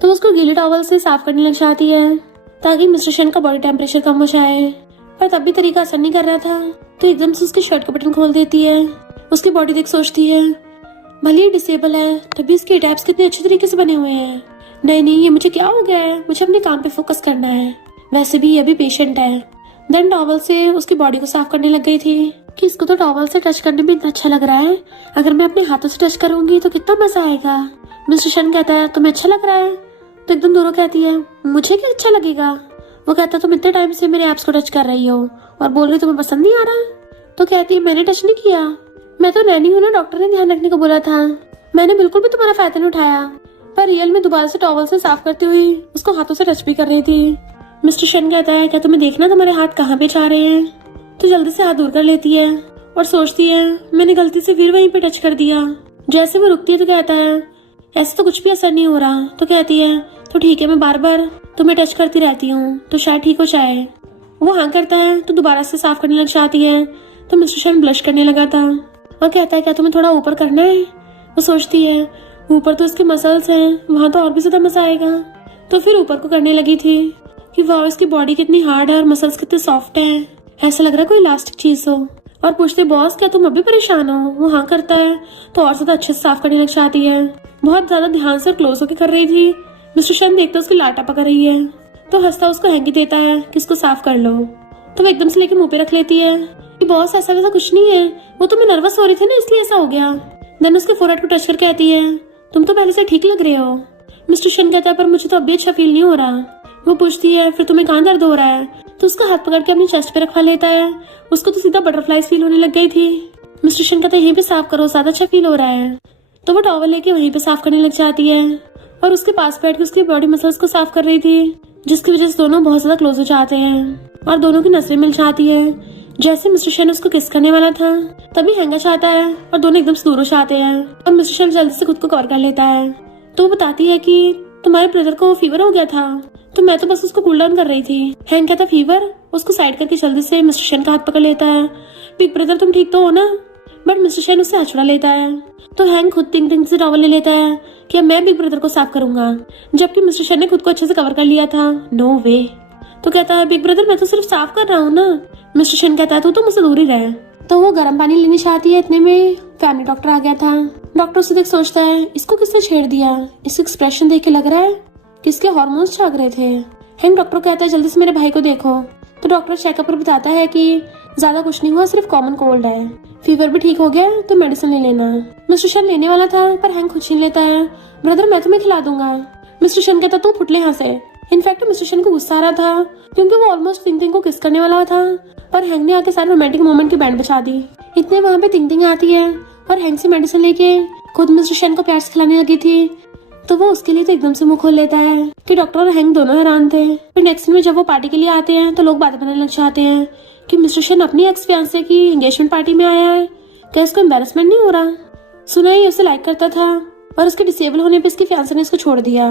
तो उसको गीले टॉवल से साफ करने लग जाती है ताकि मिस्टर शन का बॉडी टेम्परेचर कम हो जाए। पर तब भी तरीका असर नहीं कर रहा था। तो एकदम से उसकी शर्ट का बटन खोल देती है। उसकी बॉडी देख सोचती है भले ही डिसेबल है तभी इसके टैप्स कितने अच्छे तरीके से बने हुए हैं। नहीं ये मुझे क्या हो गया है, मुझे अपने काम पे फोकस करना है, वैसे भी ये भी पेशेंट है। देन टॉवल से उसकी बॉडी को साफ करने लग गई थी कि इसको तो टॉवल से टच करने में इतना अच्छा लग रहा है, अगर मैं अपने हाथों से टच करूंगी तो कितना मजा आएगा। मिस्टर शन कहता है तुम्हें अच्छा लग रहा है? तो एकदम दोनों कहती है मुझे क्या अच्छा लगेगा। वो कहता तुम इतने टाइम से मेरे एप्स को टच कर रही हो और बोल रही तुम्हें पसंद नहीं आ रहा। तो कहती है मैंने टच नहीं किया, मैं तो नैनी हूँ ना, डॉक्टर ने ध्यान रखने को बोला था, मैंने बिल्कुल भी तुम्हारा फायदा नहीं उठाया। पर रियल में दोबारा से टॉवल से साफ करती हुई उसको हाथों से टच भी कर रही थी। मिस्टर शन कहता है, क्या तुम्हें देखना तुम्हारे हाथ कहाँ पे जा रहे हैं? तो जल्दी से हाथ दूर कर लेती है और सोचती है मैंने गलती से फिर वहीं पे टच कर दिया। जैसे वो रुकती है तो कहता है, ऐसे तो कुछ भी असर नहीं हो रहा। तो कहती है, तो ठीक है, मैं बार बार तुम्हें टच करती रहती हूँ तो शायद ठीक हो जाए। वो हाँ करता है तो दोबारा से साफ करने लग जाती है। तो मिस्टर शन ब्लश करने लगा था और कहता है, क्या तुम्हें थोड़ा ऊपर करना है? वो सोचती है ऊपर तो इसके मसल्स हैं, वहां तो और भी ज्यादा मजा आएगा। तो फिर ऊपर को करने लगी थी कि वाह इसकी बॉडी कितनी हार्ड है और मसल्स कितने सॉफ्ट है, ऐसा लग रहा है कोई इलास्टिक चीज हो। और पूछते, बॉस क्या तुम अभी परेशान हो? वो हाँ करता है तो और ज्यादा अच्छे से साफ करने लग जाती है। बहुत ज्यादा ध्यान से क्लोज होकर कर रही थी। मिस्टर शन देखता उसकी लाटा पकड़ रही है तो हंसता उसको हैंकी देता है कि इसको साफ कर लो। तो वो एकदम से लेके मुंह पे रख लेती है कि बॉस ऐसा वैसा कुछ नहीं है, वो तो मैं नर्वस हो रही थी ना इसलिए ऐसा हो गया। देन उसके फोरहेड को टच कर कहती है, तुम तो पहले से ठीक लग रहे हो। मिस्टर शन कहता है, पर मुझे तो अभी अच्छा फील नहीं हो रहा। वो पूछती है, फिर तुम्हें कहाँ दर्द हो रहा है? तो उसका हाथ पकड़ के अपनी चेस्ट पे रखवा लेता है। उसको तो सीधा बटरफ्लाइज फील होने लग गई थी। मिस्टर शन कहता है, यहीं पे साफ करो, ज्यादा अच्छा फील हो रहा है। तो वो टॉवल लेके वहीं पे साफ करने लग जाती है और उसके पास बैठ के उसकी बॉडी मसल्स को साफ कर रही थी, जिसकी वजह से दोनों बहुत ज्यादा क्लोज हो जाते हैं और दोनों की नजरें मिल जाती है। जैसे मिस्टर शन उसको किस करने वाला था तभी हैंगा चाहता है और दोनों एकदम से दूर हो जाते हैं और मिस्टर शन जल्दी से खुद को कवर कर लेता है। तो वो बताती है कि तुम्हारे ब्रदर को फीवर हो गया था तो मैं तो बस उसको कूल डाउन कर रही थी। हैंग कहता फीवर? उसको साइड करके जल्दी से मिस्टर शन का हाथ पकड़ लेता है। बिग ब्रदर तुम ठीक तो हो ना? बट मिस्टर शन उससे हाथ छुड़ा लेता है। तो हैंग खुद तिंग से टॉवल ले लेता है कि मैं बिग ब्रदर को साफ करूंगा, जबकि मिस्टर शन ने खुद को अच्छे से कवर कर लिया था। नो वे। तो कहता है, बिग ब्रदर मैं तो सिर्फ साफ कर रहा हूँ ना। मिस्टर शन कहता है, तू तो मुझसे दूर ही रहे। तो वो गर्म पानी लेनी चाहती है, इतने में फैमिली डॉक्टर आ गया था। डॉक्टर उसे देख सोचता है, इसको किसने छेड़ दिया? इसका एक्सप्रेशन देख के लग रहा है कि इसके हार्मोन्स जाग रहे थे। हैंग डॉक्टर कहता है, जल्दी से मेरे भाई को देखो। तो डॉक्टर चेकअप पर बताता है कि ज्यादा कुछ नहीं हुआ, सिर्फ कॉमन कोल्ड है, फीवर भी ठीक हो गया तो मेडिसिन ले लेना। मिस्टर शन लेने वाला था पर हैंग खुद छीन लेता है। ब्रदर मैं तुम्हें खिला दूंगा। मिस्टर शन कहता, तू फुट ले यहाँ से। इनफैक्ट मिस्टर शन को गुस्सा आ रहा था क्योंकि वो ऑलमोस्ट तिंग को किस करने वाला था, पर हैंग ने आके सारे रोमांटिक मोमेंट की बैंड बचा दी। इतने वहाँ पे तिंग आती है और हैंग से मेडिसिन लेके खुद मिस्टर शन को प्यार से खिलाने लगी थी। तो वो उसके लिए तो एकदम से मुंह खोल लेता है कि डॉक्टर और हैंग दोनों हैरान थे। फिर नेक्स्ट में जब वो पार्टी के लिए आते हैं तो लोग बातें बनाने लग जाते हैं कि मिस्टर शन अपनी एक्स फियांसे की एंगेजमेंट पार्टी में आया है, क्या इसको एम्बेरसमेंट नहीं हो रहा? सुना ही उसे लाइक करता था और उसके डिसेबल होने पे इसकी फियांसे ने इसको छोड़ दिया।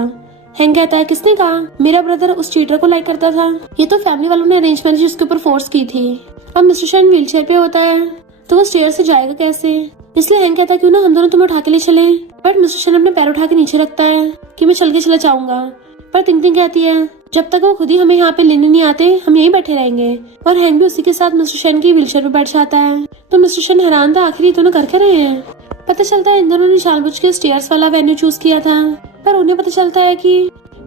हैंग कहता है, किसने कहा? मेरा ब्रदर उस चीटर को लाइक करता था, ये तो फैमिली वालों ने अरेंज मैरिज उसके ऊपर फोर्स की थी। अब मिस्टर शन व्हील चेयर पे होता है तो वो स्टेयर से जाएगा कैसे, इसलिए हैंग कहता है, क्यों ना हम दोनों तुम्हें उठा के ले चले। बट मिस्टर शन अपने पैर उठा के नीचे रखता है कि मैं चल के चला जाऊंगा। पर तिंग कहती है, जब तक वो खुद ही हमें यहाँ पे लेने नहीं आते हम यहीं बैठे रहेंगे। और हैंग भी उसी के साथ मिस्टर शन की व्हीलचेयर पे बैठ जाता है। तो मिस्टर शन हैरान था, आखिर ये दोनों कर क्या रहे हैं। पता चलता है इन दोनों ने जानबूझ के स्टेयर्स वाला वेन्यू चूज किया था, पर उन्हें पता चलता है कि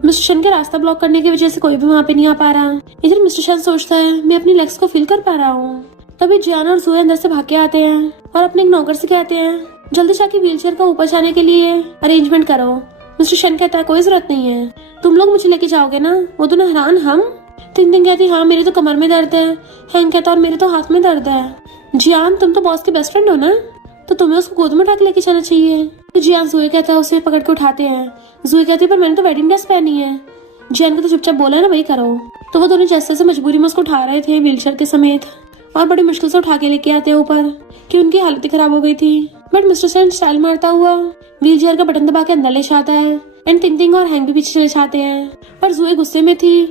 मिस्टर शन के रास्ता ब्लॉक करने की वजह से कोई भी वहाँ पे नहीं आ पा रहा। इधर मिस्टर शन सोचता है, मैं अपनी लेग्स को फील कर पा रहा हूँ। तभी जियाना और ज़ोए अंदर से भाग के आते हैं और अपने एक नौकर से कहते हैं, जल्दी जाके व्हीलचेयर का ऊपर जाने के लिए अरेंजमेंट करो। मिस्टर शन कहता है, कोई जरूरत नहीं है, तुम लोग मुझे लेके जाओगे ना? वो दोनों हैरान, हम? तिंग कहती, हाँ मेरी तो कमर में दर्द है। हैंग कहता, और मेरे तो हाथ में दर्द है। जियान तुम तो बॉस के बेस्ट फ्रेंड हो ना, तो तुम्हें उसको गोद में उठा के लेके जाना चाहिए। तो जियान ज़ोए कहता है, उसे पकड़ के उठाते हैं। ज़ोए कहती है, पर मैंने तो वेडिंग ड्रेस पहनी है। जियान को तो चुपचाप बोला है ना, वही करो। तो वो दोनों जैसे मजबूरी में उसको उठा रहे थे व्हीलचेयर के समेत और बड़ी मुश्किल से उठा के लेके आते हैं ऊपर कि उनकी हालत ही खराब हो गई थी। बट मिस्टर शन स्टाइल मारता हुआ व्हीलचेयर का बटन दबा के अंदर ले जाता है एंड तिंग और हैंग भी पीछे चले जाते हैं। पर ज़ोए गुस्से में थी,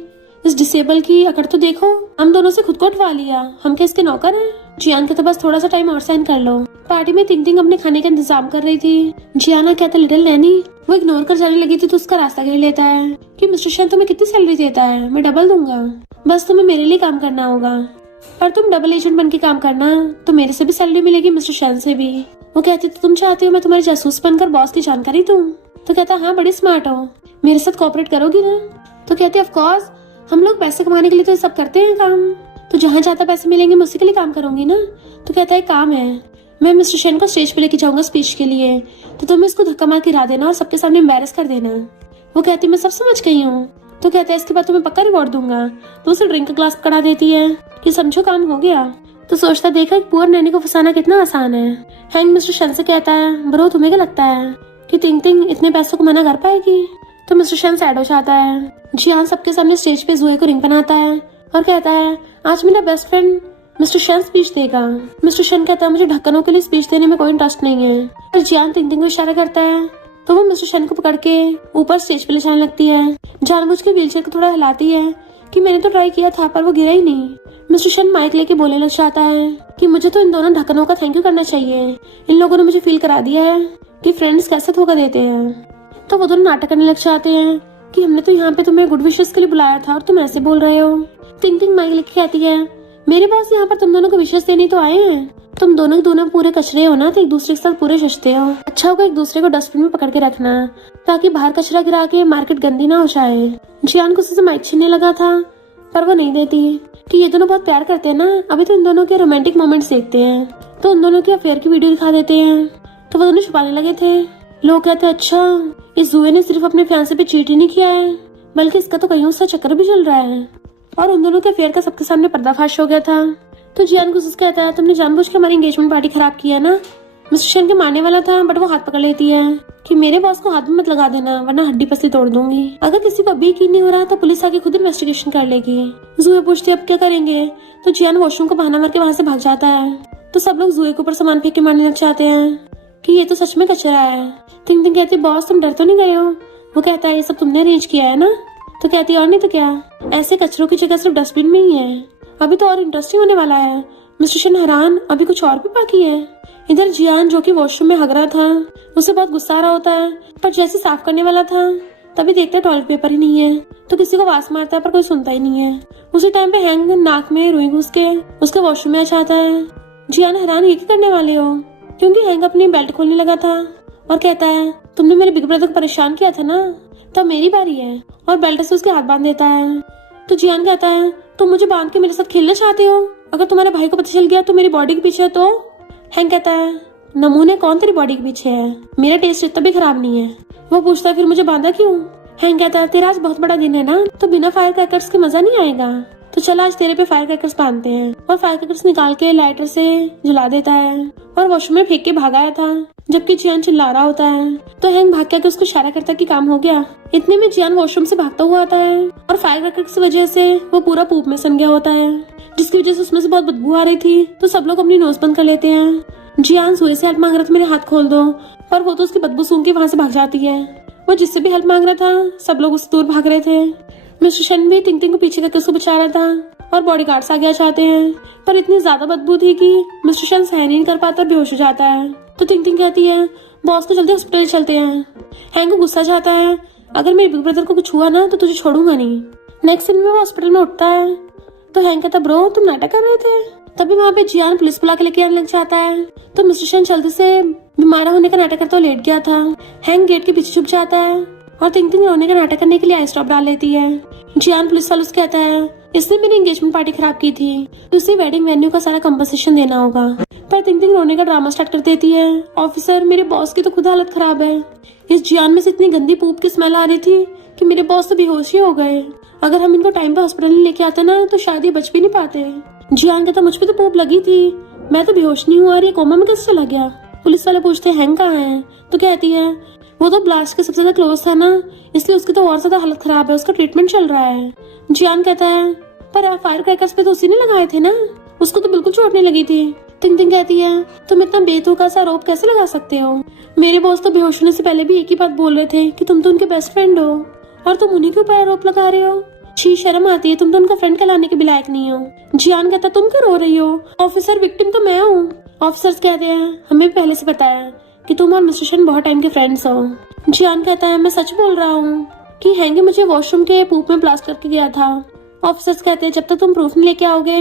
इस डिसेबल की अकड़ तो देखो, हम दोनों से खुद को उठवा लिया, हम क्या इसके नौकर हैं? जियान कहता, बस थोड़ा सा टाइम और साइन कर लो। पार्टी में तिंग अपने खाने का इंतजाम कर रही थी। जियाना कहता, लिटिल नैनी। वो इग्नोर कर जाने लगी थी तो उसका रास्ता घेर लेता है कि मिस्टर शन तुम्हें कितनी सैलरी देता है? मैं डबल दूंगा, बस तुम्हें मेरे लिए काम करना होगा। पर तुम डबल एजेंट बन के काम करना तो मेरे से भी सैलरी मिलेगी, मिस्टर शन से भी। वो कहती, तो तुम चाहती हो मैं तुम्हारी जासूस बनकर बॉस की जानकारी दूं? तो कहता, हाँ बड़ी स्मार्ट हो, मेरे साथ कोऑपरेट करोगी ना? तो कहती, ऑफ कोर्स, हम लोग पैसे कमाने के लिए तो सब करते हैं काम, तो जहाँ ज्यादा पैसे मिलेंगे मैं उसी के लिए काम करूंगी ना। तो कहता है, काम है, मैं मिस्टर शन को स्टेज पे लेके जाऊंगा स्पीच के लिए, तो तुम इसको धक्का मार के गिरा देना और सबके सामने एम्बैरस कर देना। वो कहती, मैं सब समझ गई हूँ। तो कहता है, इसके बाद तुम्हें पक्का रिवॉर्ड दूंगा। तो उसे ड्रिंक का ग्लास पकड़ा देती है कि समझो काम हो गया। तो सोचता, देखा एक पुअर नैनी को फंसाना कितना आसान है। हैंग मिस्टर शन से कहता है, ब्रो तुम्हें क्या लगता है कि तिंग तिंग इतने पैसों को मना कर पाएगी। तो मिस्टर शन सैड हो जाता है। जियान सबके सामने स्टेज पे जुए को रिंग बनाता है और कहता है आज मेरा बेस्ट फ्रेंड मिस्टर शन स्पीच देगा। मिस्टर शन कहता है मुझे ढक्कनों के लिए स्पीच देने में कोई इंटरेस्ट नहीं है। और जियान तिंग तिंग को इशारा करता है तो वो मिस्टर शन को पकड़ के ऊपर स्टेज पे ले जाने लगती है। जानबूझ के व्हीलचेयर को थोड़ा हिलाती है कि मैंने तो ट्राई किया था पर वो गिरा ही नहीं। मिस्टर शन माइक लेके बोलने लग जाता है कि मुझे तो इन दोनों ढक्कनों का थैंक यू करना चाहिए। इन लोगों ने मुझे फील करा दिया है कि फ्रेंड्स कैसे धोखा देते हैं। तो वो दोनों नाटक करने लग जाते हैं कि हमने तो यहाँ पे तुम्हें गुड विशेस के लिए बुलाया था और तुम ऐसे बोल रहे हो। तिंग तिंग माइक लेके कहती है मेरे बॉस यहाँ पर तुम दोनों को विशेस देने तो आए हैं। तुम दोनों पूरे कचरे हो ना, तो एक दूसरे के साथ पूरे सचते हो। अच्छा होगा एक दूसरे को डस्टबिन में पकड़ के रखना ताकि बाहर कचरा गिरा के मार्केट गंदी ना हो जाए। जियान को उससे माइक छीनने लगा था पर वो नहीं देती कि ये दोनों बहुत प्यार करते हैं ना, अभी तो इन दोनों के रोमांटिक मोमेंट्स देखते हैं। तो उन दोनों के अफेयर की वीडियो दिखा देते हैं। तो वो दोनों छुपाने लगे थे। लोग कहते हैं अच्छा इस जुए ने सिर्फ अपने फियांसे पे चीट ही नहीं किया है बल्कि इसका तो कहीं उसका चक्कर भी चल रहा है। और उन दोनों के अफेयर का सबके सामने पर्दाफाश हो गया था। तो जियान गुस्से से कहता है तुमने जानबूझ के हमारी एंगेजमेंट पार्टी खराब किया ना। मिस्टर शन के मारने वाला था बट वो हाथ पकड़ लेती है कि मेरे बॉस को हाथ में मत लगा देना वरना हड्डी पसली तोड़ दूंगी। अगर किसी को अभी यकीन नहीं हो रहा तो पुलिस आके खुद इन्वेस्टिगेशन कर लेगी। जुए पूछते अब क्या करेंगे। तो जियान वॉशरूम को बहाना मार के वहाँ से भाग जाता है। तो सब लोग जुए के ऊपर सामान फेंक के मारने लग जाते हैं कि ये तो सच में कचरा है। तिंग तिंग कहती बॉस तुम डर तो नहीं गए हो। वो कहता है ये सब तुमने अरेंज किया है ना। तो कहती और नहीं तो क्या, ऐसे कचरों की जगह सिर्फ डस्टबिन में ही है। अभी तो और इंटरेस्टिंग होने वाला है। मिस्टर शन हैरान अभी कुछ और भी बाकी है। इधर जियान जो कि वॉशरूम में हग रहा था उसे बहुत गुस्सा आ रहा होता है पर जैसे साफ करने वाला था तभी देखता है टॉयलेट पेपर ही नहीं है। तो किसी को आवाज मारता है पर कोई सुनता ही नहीं है। उसी टाइम पे हैंग नाक में रुई घुस के उसके वॉशरूम में आ जाता है। जियान हैरान ये क्या करने वाले हो क्योंकि हैंग अपनी बेल्ट खोलने लगा था और कहता है तुमने मेरे बिग ब्रदर को परेशान किया था ना, तब मेरी बारी है। और बेल्ट से उसके हाथ बांध देता है। तो जियान कहता है तुम मुझे बांध के मेरे साथ खेलना चाहते हो, अगर तुम्हारे भाई को पता चल गया तो मेरी बॉडी के पीछे है। तो हैंग कहता है नमूने कौन तेरी बॉडी के पीछे है, मेरा टेस्ट इतना भी खराब नहीं है। वो पूछता है फिर मुझे बांधा क्यों। हैंग कहता है तेरा आज बहुत बड़ा दिन है ना, तो बिना फायर क्रैकर्स के मजा नहीं आएगा, तो चल आज तेरे पे फायर क्रैकर्स बांधते हैं। और फायर क्रैकर्स निकाल के लाइटर से जला देता है और वॉशरूम में फेंक के भागाया था जबकि जियान चिल्ला रहा होता है। तो हैंग भाग के उसको इशारा करता है कि काम हो गया। इतने में जियान वॉशरूम से भागता हुआ आता है और फायर क्रैकर्स की वजह से वो पूरा पूप में सन गया होता है जिसकी वजह से उसमें से बहुत बदबू आ रही थी। तो सब लोग अपनी नोज बंद कर लेते हैं। जियान जुए से हेल्प मांग रहा था मेरे हाथ खोल दो, पर वो तो उसकी बदबू सूंघ के वहाँ से भाग जाती है। वो जिससे भी हेल्प मांग रहा था सब लोग उससे दूर भाग रहे थे। मिस्टर शन भी तिंग तिंग को पीछे करके उसको बचा रहा था और बॉडीगार्ड्स आगे आ जाते हैं पर इतनी ज्यादा बदबू थी कि मिस्टर शन सहन नहीं कर पाता और बेहोश हो जाता है। तो तिंग तिंग कहती है बॉस को जल्दी हॉस्पिटल चलते हैं। हैंग को गुस्सा जाता है अगर मेरे बिग ब्रदर को कुछ हुआ ना तो तुझे छोड़ूंगा नहीं। नेक्स्ट सीन में वो हॉस्पिटल में उठता है तो हैंग कहता ब्रो तुम नाटक कर रहे थे। तभी वहाँ पे जियान पुलिस बुला के लेके आने लग जाता है। तो मिस्टर शन जल्दी से बीमार होने का नाटक करता हुआ लेट गया था। हैंग गेट के पीछे छुप जाता है और तिंग तिंग रोने का नाटक करने के लिए आइस ड्रॉप डाल लेती है। जियान पुलिस वालों से कहता है इसने मेरी एंगेजमेंट पार्टी खराब की थी तो उसे वेडिंग वेन्यू का सारा कंपनसेशन देना होगा। पर तिंग तिंग रोने का ड्रामा स्टार्ट कर देती है ऑफिसर मेरे बॉस की तो खुद हालत खराब है। इस जियान में से इतनी गंदी पूप की स्मेल आ रही थी कि मेरे बॉस तो बेहोश ही हो गए। अगर हम इनको टाइम पे हॉस्पिटल नहीं लेके आते ना तो शायद ये बच भी नहीं पाते। जियान कहता मुझ पे तो पूप लगी थी, मैं तो बेहोश नहीं हुआ और ये कोमा में कैसे चला गया। पुलिस वाले पूछते हैं हैंग कहाँ है। तो कहती है वो तो ब्लास्ट के सबसे ज्यादा क्लोज था ना, इसलिए उसकी तो और ज्यादा हालत खराब है, उसका ट्रीटमेंट चल रहा है। जियान कहता है पर आप फायर क्रैकर्स पे तो उसी ने लगाए थे ना, उसको तो बिल्कुल चोट नहीं लगी थी। तिंग तिंग कहती है तुम इतना बेतुका सा आरोप कैसे लगा सकते हो, मेरे बॉस तो बेहोश होने से पहले भी एक ही बात बोल रहे थे कि तुम तो उनके बेस्ट फ्रेंड हो और तुम उन्हीं के ऊपर आरोप लगा रहे हो। छी शर्म आती है, तुम तो उनका फ्रेंड कहलाने के भी लायक नहीं हो। जियान कहता तुम क्यों रो रही हो, ऑफिसर विक्टिम तो मैं हूँ। ऑफिसर्स कहते हैं हमें पहले से पता है कि तुम और मिस्टर शन बहुत टाइम के फ्रेंड्स हो। जियान कहता है मैं सच बोल रहा हूँ कि हैंग मुझे वॉशरूम के पूप में ब्लास्ट करके गया था। ऑफिसर्स कहते हैं जब तक तुम प्रूफ नहीं लेके आओगे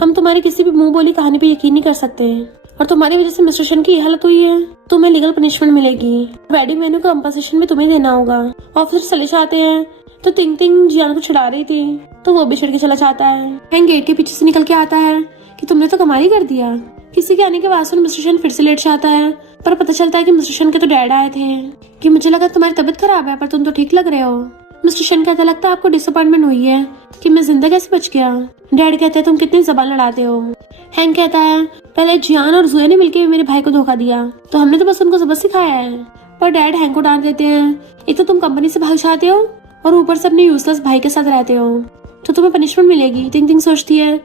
हम तुम्हारी किसी भी मुंह बोली कहानी पे यकीन नहीं कर सकते और तुम्हारी वजह से मिस्टर शन की ये हालत हुई है, तुम्हें लीगल पनिशमेंट मिलेगी, वेडिंग वेन्यू का कंपनसेशन भी तुम्हें देना होगा। ऑफिसर चले जाते हैं तो तिंग तिंग जियान को छिड़ा रही थी तो वो भी छिड़ के चला जाता है। हैंग गेट के पीछे से निकल के आता है कि तुमने तो कमाल ही कर दिया। किसी के आने के बाद सुन मिस्टर शन फिर से लेट जाता है पर पता चलता है कि मिस्टर शन के तो डैड आए थे कि मुझे लगा तुम्हारी तबीयत खराब है पर तुम तो ठीक लग रहे हो। मिस्टर शन कहता लगता है आपको डिसअपॉइंटमेंट हुई है कि मैं जिंदा कैसे बच गया। डैड कहते हैं तुम कितनी जबान लड़ाते हो। हैंग कहता है पहले जियान और जुए ने मिलकर मेरे भाई को धोखा दिया तो हमने तो बस उनको सबक सिखाया है, पर डैड हैंग को डांट देते हैं, एक तो तुम कंपनी से भाग जाते हो और ऊपर से अपने यूजलेस भाई के साथ रहते हो, तो तुम्हें पनिशमेंट मिलेगी। तिंग तिंग सोचती है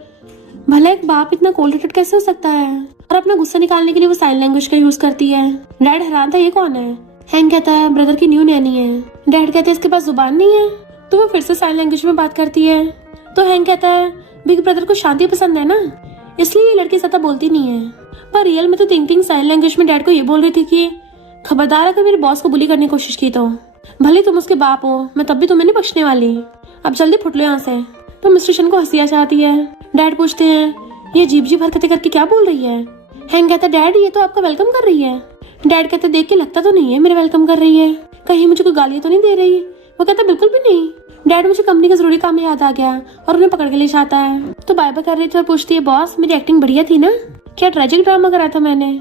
भला एक बाप इतना कोल्ड हार्टेड कैसे हो सकता है, और अपना गुस्सा निकालने के लिए वो साइन लैंग्वेज का यूज करती है। डैड हैरान था, ये कौन है? हैंग कहता है ब्रदर की न्यू नैनी है। डैड कहते हैं इसके पास जुबान नहीं है, तो वो फिर से साइन लैंग्वेज में बात करती है। तो हैंग कहता है बिग ब्रदर को शांति पसंद है ना, इसलिए ये लड़की ज्यादा बोलती नहीं है। पर रियल में तो तिंग तिंग साइन लैंग्वेज में डैड को ये बोल रही थी कि खबरदार अगर मेरे बॉस को बुली करने की कोशिश की तो भले तुम उसके बाप हो, मैं तब भी तुम्हें नहीं बख्शने वाली, अब जल्दी फुट लो यहाँ से। तो मिस्टर शन को हंसी आ जाती है। डैड पूछते हैं ये अजीब अजीब हरकतें करके क्या बोल रही है? हैंग कहता है डैड ये तो आपका वेलकम कर रही है। डैड कहते देख के लगता तो नहीं है मेरे वेलकम कर रही है, कहीं मुझे कोई गालियां तो नहीं दे रही? वो कहता बिल्कुल भी नहीं। डैड मुझे कंपनी का जरूरी काम याद आ गया और उन्हें पकड़ के ले जाता है। तो बाय बाय कर रही थी और पूछती है बॉस मेरी एक्टिंग बढ़िया थी ना, क्या ट्रेजिक ड्रामा करा था मैंने?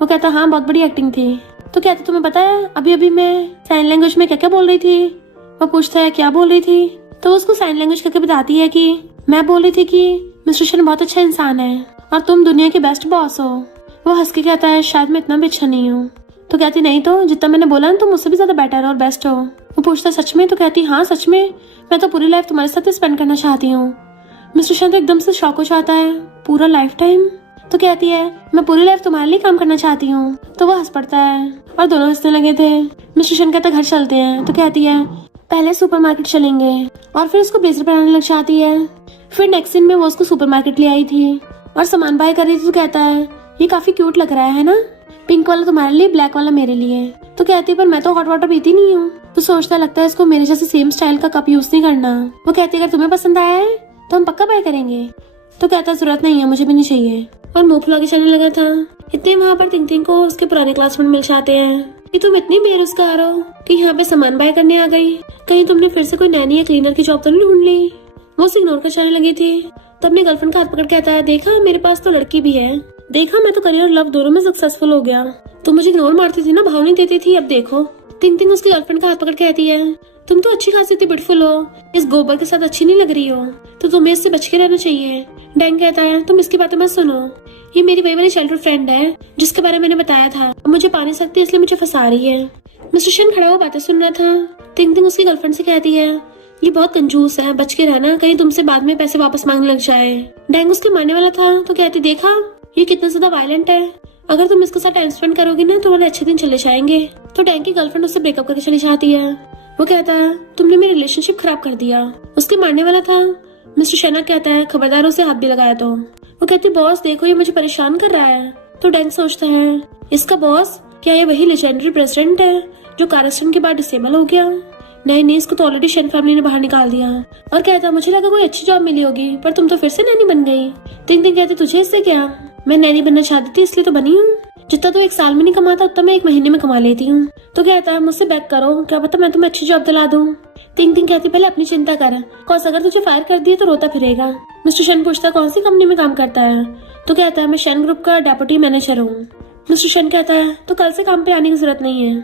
वो कहता हाँ बहुत बड़ी एक्टिंग थी। तो कहते तुम्हें पता है अभी अभी मैं साइन लैंग्वेज में क्या क्या बोल रही थी? वो पूछता है क्या बोल रही थी? तो उसको साइन लैंग्वेज करके बताती है कि मैं बोल रही थी कि मिस्टर शन बहुत अच्छा इंसान है और तुम दुनिया के बेस्ट बॉस हो। वो हंस के कहता है शायद मैं इतना भी अच्छा नहीं हूँ। तो कहती नहीं तो जितना मैंने बोला ना तुम मुझसे भी ज्यादा बेटर और बेस्ट हो। वो पूछता सच में? तो कहती हाँ सच में, मैं तो पूरी लाइफ तुम्हारे साथ स्पेंड करना चाहती हूँ। मिस्टर शन तो एकदम से शॉक हो जाता है, पूरा लाइफ टाइम? तो कहती है मैं पूरी लाइफ तुम्हारे लिए काम करना चाहती हूँ। तो वो हंस पड़ता है और दोनों हंसने लगे थे। मिस्टर शन कहता घर चलते हैं। तो कहती है पहले सुपरमार्केट चलेंगे, और फिर उसको ब्लेजर पहनाने लग जाती है। फिर नेक्स्ट सीन में वो उसको सुपरमार्केट ले आई थी और सामान बाय कर रही थी। तो कहता है ये काफी क्यूट लग रहा है ना, पिंक वाला तुम्हारे लिए ब्लैक वाला मेरे लिए। तो कहती है पर मैं तो हॉट वाटर पीती नहीं हूँ। तो सोचता लगता है इसको मेरे जैसे सेम स्टाइल का कप यूज नहीं करना। वो कहती है अगर तुम्हें पसंद आया है तो हम पक्का बाय करेंगे। तो कहता जरूरत नहीं है, मुझे भी नहीं चाहिए, और मुंह फुला के चलने लगा था। इतने वहाँ पर तिंग तिंग को उसके पुराने क्लासमेट मिल जाते हैं कि तुम इतनी बेरोजगार हो कि यहाँ पे सामान बाय करने आ गई, कहीं तुमने फिर से कोई नैनी या क्लीनर की जॉब तो नहीं ढूंढ ली? वो उसे इग्नोर कर चलने लगी थी। तो अपने गर्लफ्रेंड का हाथ पकड़ कहता है देखा मेरे पास तो लड़की भी है, देखा मैं तो करियर और लव दोनों में सक्सेसफुल हो गया। तुम मुझे इग्नोर मारती थी ना, भाव नहीं देती थी, अब देखो। तिंग तिंग उसकी गर्लफ्रेंड का हाथ पकड़ कहती है तुम तो अच्छी खासी इतनी ब्यूटीफुल हो, इस गोबर के साथ अच्छी नहीं लग रही हो, तो तुम्हें इससे बच के रहना चाहिए। डैंग कहता है तुम इसकी बातें मत सुनो, ये मेरी वही वाली चाइल्डहुड फ्रेंड है जिसके बारे में मैंने बताया था, अब मुझे पा नहीं सकती इसलिए मुझे फंसा रही है। मिस्टर शन खड़ा हुआ बातें सुन रहा था। तिंग तिंग उसकी गर्लफ्रेंड से कहती है ये बहुत कंजूस है, बच के रहना, कहीं तुमसे बाद में पैसे वापस मांगने लग जाए। डैंग उसके मानने वाला था। तो कहती देखा ये कितना ज्यादा वायलेंट है, अगर तुम इसके साथ टाइम स्पेंड करोगी ना तो तुम्हारे अच्छे दिन चले जाएंगे। तो डैंग की गर्लफ्रेंड उससे ब्रेकअप करके चली जाती है। वो कहता है तुमने मेरी रिलेशनशिप खराब कर दिया। उसके मानने वाला था। मिस्टर शना कहता है खबरदार उसे हाथ भी लगाया तो। वो कहती बॉस देखो ये मुझे परेशान कर रहा है। तो डैंग सोचता है इसका बॉस क्या ये वही लेजेंडरी प्रेसिडेंट है जो कार एक्सीडेंट के बाद डिसेबल हो गया? नहीं, इसको तो ऑलरेडी शन फैमिली ने बाहर निकाल दिया। और कहता मुझे लगा कोई अच्छी जॉब मिली होगी, पर तुम तो फिर से नैनी बन गई। तिंग तिंग कहते तुझे इससे क्या, मैं नैनी बनना चाहती थी इसलिए तो बनी हूँ, जितना तो एक साल में नहीं कमाता उतना मैं एक महीने में कमा लेती हूँ। तो कहता है मुझसे बैक करो, क्या पता मैं तुम्हें अच्छी जॉब दिला दूँ। तिंग तिंग कहती पहले अपनी चिंता कर, कौस अगर तुझे फायर कर दिया तो रोता फिरेगा। मिस्टर शन पूछता कौन सी कंपनी में काम करता है? तो कहता है मैं शन ग्रुप का डेप्यूटी मैनेजर हूँ। मिस्टर शन कहता है तो कल से काम पे आने की जरूरत नहीं है।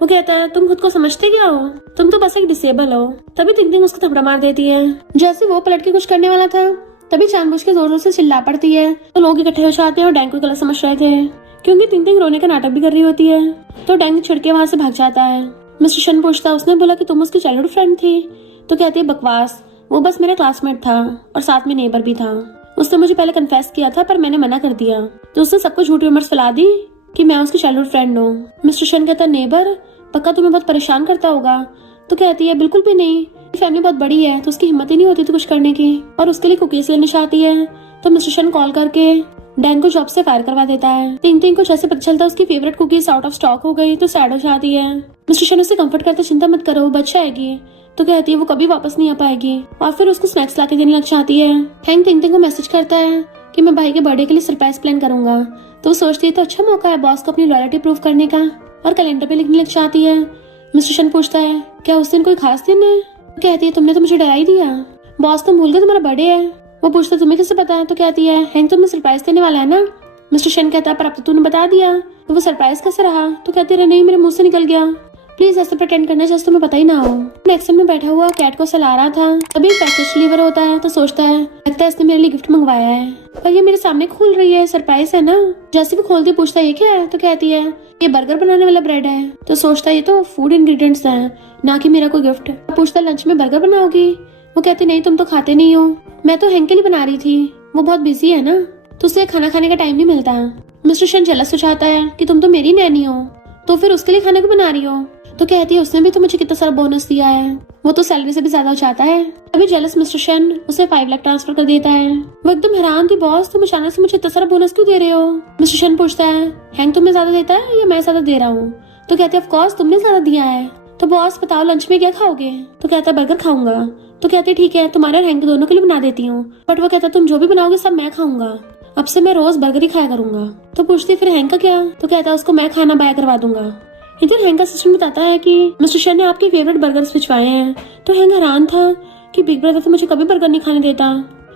वो कहता है तुम खुद को समझते क्या हो, तुम तो बस एक डिसेबल हो। तभी तिंग तिंग उसको थपड़ा मार देती है। जैसे वो पलट के कुछ करने वाला था तभी जानबूझ के जोर जोर से चिल्ला पड़ती है। तो लोग इकट्ठे हो जाते हैं और डैंग को गलत समझ रहे थे क्योंकि तिंग तिंग रोने का नाटक भी कर रही होती है। तो डैंग छिड़के वहाँ से भाग जाता है। मिस्टर शन पूछता उसने बोला कि तुम उसकी चाइल्डहुड फ्रेंड थी? तो कहती है बकवास, वो बस मेरा क्लासमेट था और साथ में नेबर भी था। उसने मुझे पहले कन्फेस किया था पर मैंने मना कर दिया, तो उसने सबको झूठी रूमर्स फैला दी कि मैं उसकी चाइल्डहुड फ्रेंड हूँ। मिस्टर शन कहता नेबर पक्का तुम्हें बहुत परेशान करता होगा? तो कहती है बिल्कुल भी नहीं, फैमिली बहुत बड़ी है तो उसकी हिम्मत ही नहीं होती थी कुछ करने की, और उसके लिए कुकीज लेने चाहती है। तो मिस्टर शन कॉल करके डैंग को जॉब से फायर करवा देता है। तिंग तिंग को जैसे पता चलता है उसकी favourite cookies out of stock हो गई तो सैड हो जाती है। मिस्टर शन उसे कंफर्ट करते चिंता मत करो, बच जाएगी। तो कहती है वो कभी वापस नहीं आ पाएगी, और फिर उसको स्नैक्स लाके देने लग जाती है। हैंग तिंग तिंग को मैसेज करता है कि मैं भाई के बर्थडे के लिए सरप्राइज प्लान करूंगा। तो वो सोचती है तो अच्छा मौका है बॉस को अपनी लॉयल्टी प्रूव करने का, और कैलेंडर पे लिखने लग जाती है। मिस्टर शन पूछता है क्या उस दिन कोई खास दिन है? कहती है तुमने तो मुझे डरा ही दिया, बॉस तुम भूल गए तुम्हारा बर्थडे है। वो पूछता तुम्हें कैसे पता है? तो कहती है हैंग तुम्हें सरप्राइज देने वाला है ना। मिस्टर शन कहता है पर अब तो तूने बता दिया, तो वो सरप्राइज कैसे रहा? तो कहती है नहीं मेरे मुंह से निकल गया। प्लीज ऐसे प्रिटेंड करना जैसे तुम्हें पता ही ना हो। नेक्स्ट में बैठा हुआ कैट को सला रहा था, तभी पैकेज डिलीवर होता है तो सोचता है लगता है इसने मेरे लिए गिफ्ट मंगवाया है, पर ये मेरे सामने खोल रही है, सरप्राइज है ना। जैसे भी खोलती पूछता है ये क्या है, तो कहती है ये बर्गर बनाने वाला ब्रेड है। तो सोचता है ये तो फूड इंग्रेडिएंट्स हैं, ना कि मेरा कोई गिफ्ट। पूछता लंच में बर्गर बनाओगी, वो कहती नहीं तुम तो खाते नहीं हो, मैं तो हैंक के लिए बना रही थी, वो बहुत बिजी है ना, तो उसे खाना खाने का टाइम नहीं मिलता। मिस्टर शन जेलस हो जाता है कि तुम तो मेरी नैनी हो, तो फिर उसके लिए खाना क्यों बना रही हो। तो कहती है उसने भी तो मुझे कितना सारा बोनस दिया है, वो तो सैलरी से भी ज्यादा हो जाता है। अभी जेलस मिस्टर शन उसे 5 लाख ट्रांसफर कर देता है। वो एकदम हैरान थी, बॉस तुम अचानक से मुझे इतना सारा बोनस क्यों दे रहे हो। मिस्टर शन पूछता है हैंक तुम्हें ज्यादा देता है या मैं ज्यादा दे रहा हूँ। तो कहते हैं ऑफ कोर्स तुमने ज्यादा दिया है। तो बॉस बताओ लंच में क्या खाओगे। तो कहता है बर्गर खाऊंगा। तो कहते ठीक है तुम्हारे और हैंक दोनों के लिए बना देती हूँ, बट वो कहता तुम जो भी बनाओगे सब मैं खाऊंगा, अब से मैं रोज बर्गर ही खाया करूंगा। तो पूछती फिर हैंक का क्या। तो कहता है उसको मैं खाना बाय करवा दूंगा। इधर हैंक का सिस्टम बताता है कि मिस्टर शन ने आपके फेवरेट बर्गर्स भिजवाए हैं। तो हैंक हैरान था कि बिग ब्रदर तो मुझे कभी बर्गर नहीं खाने देता,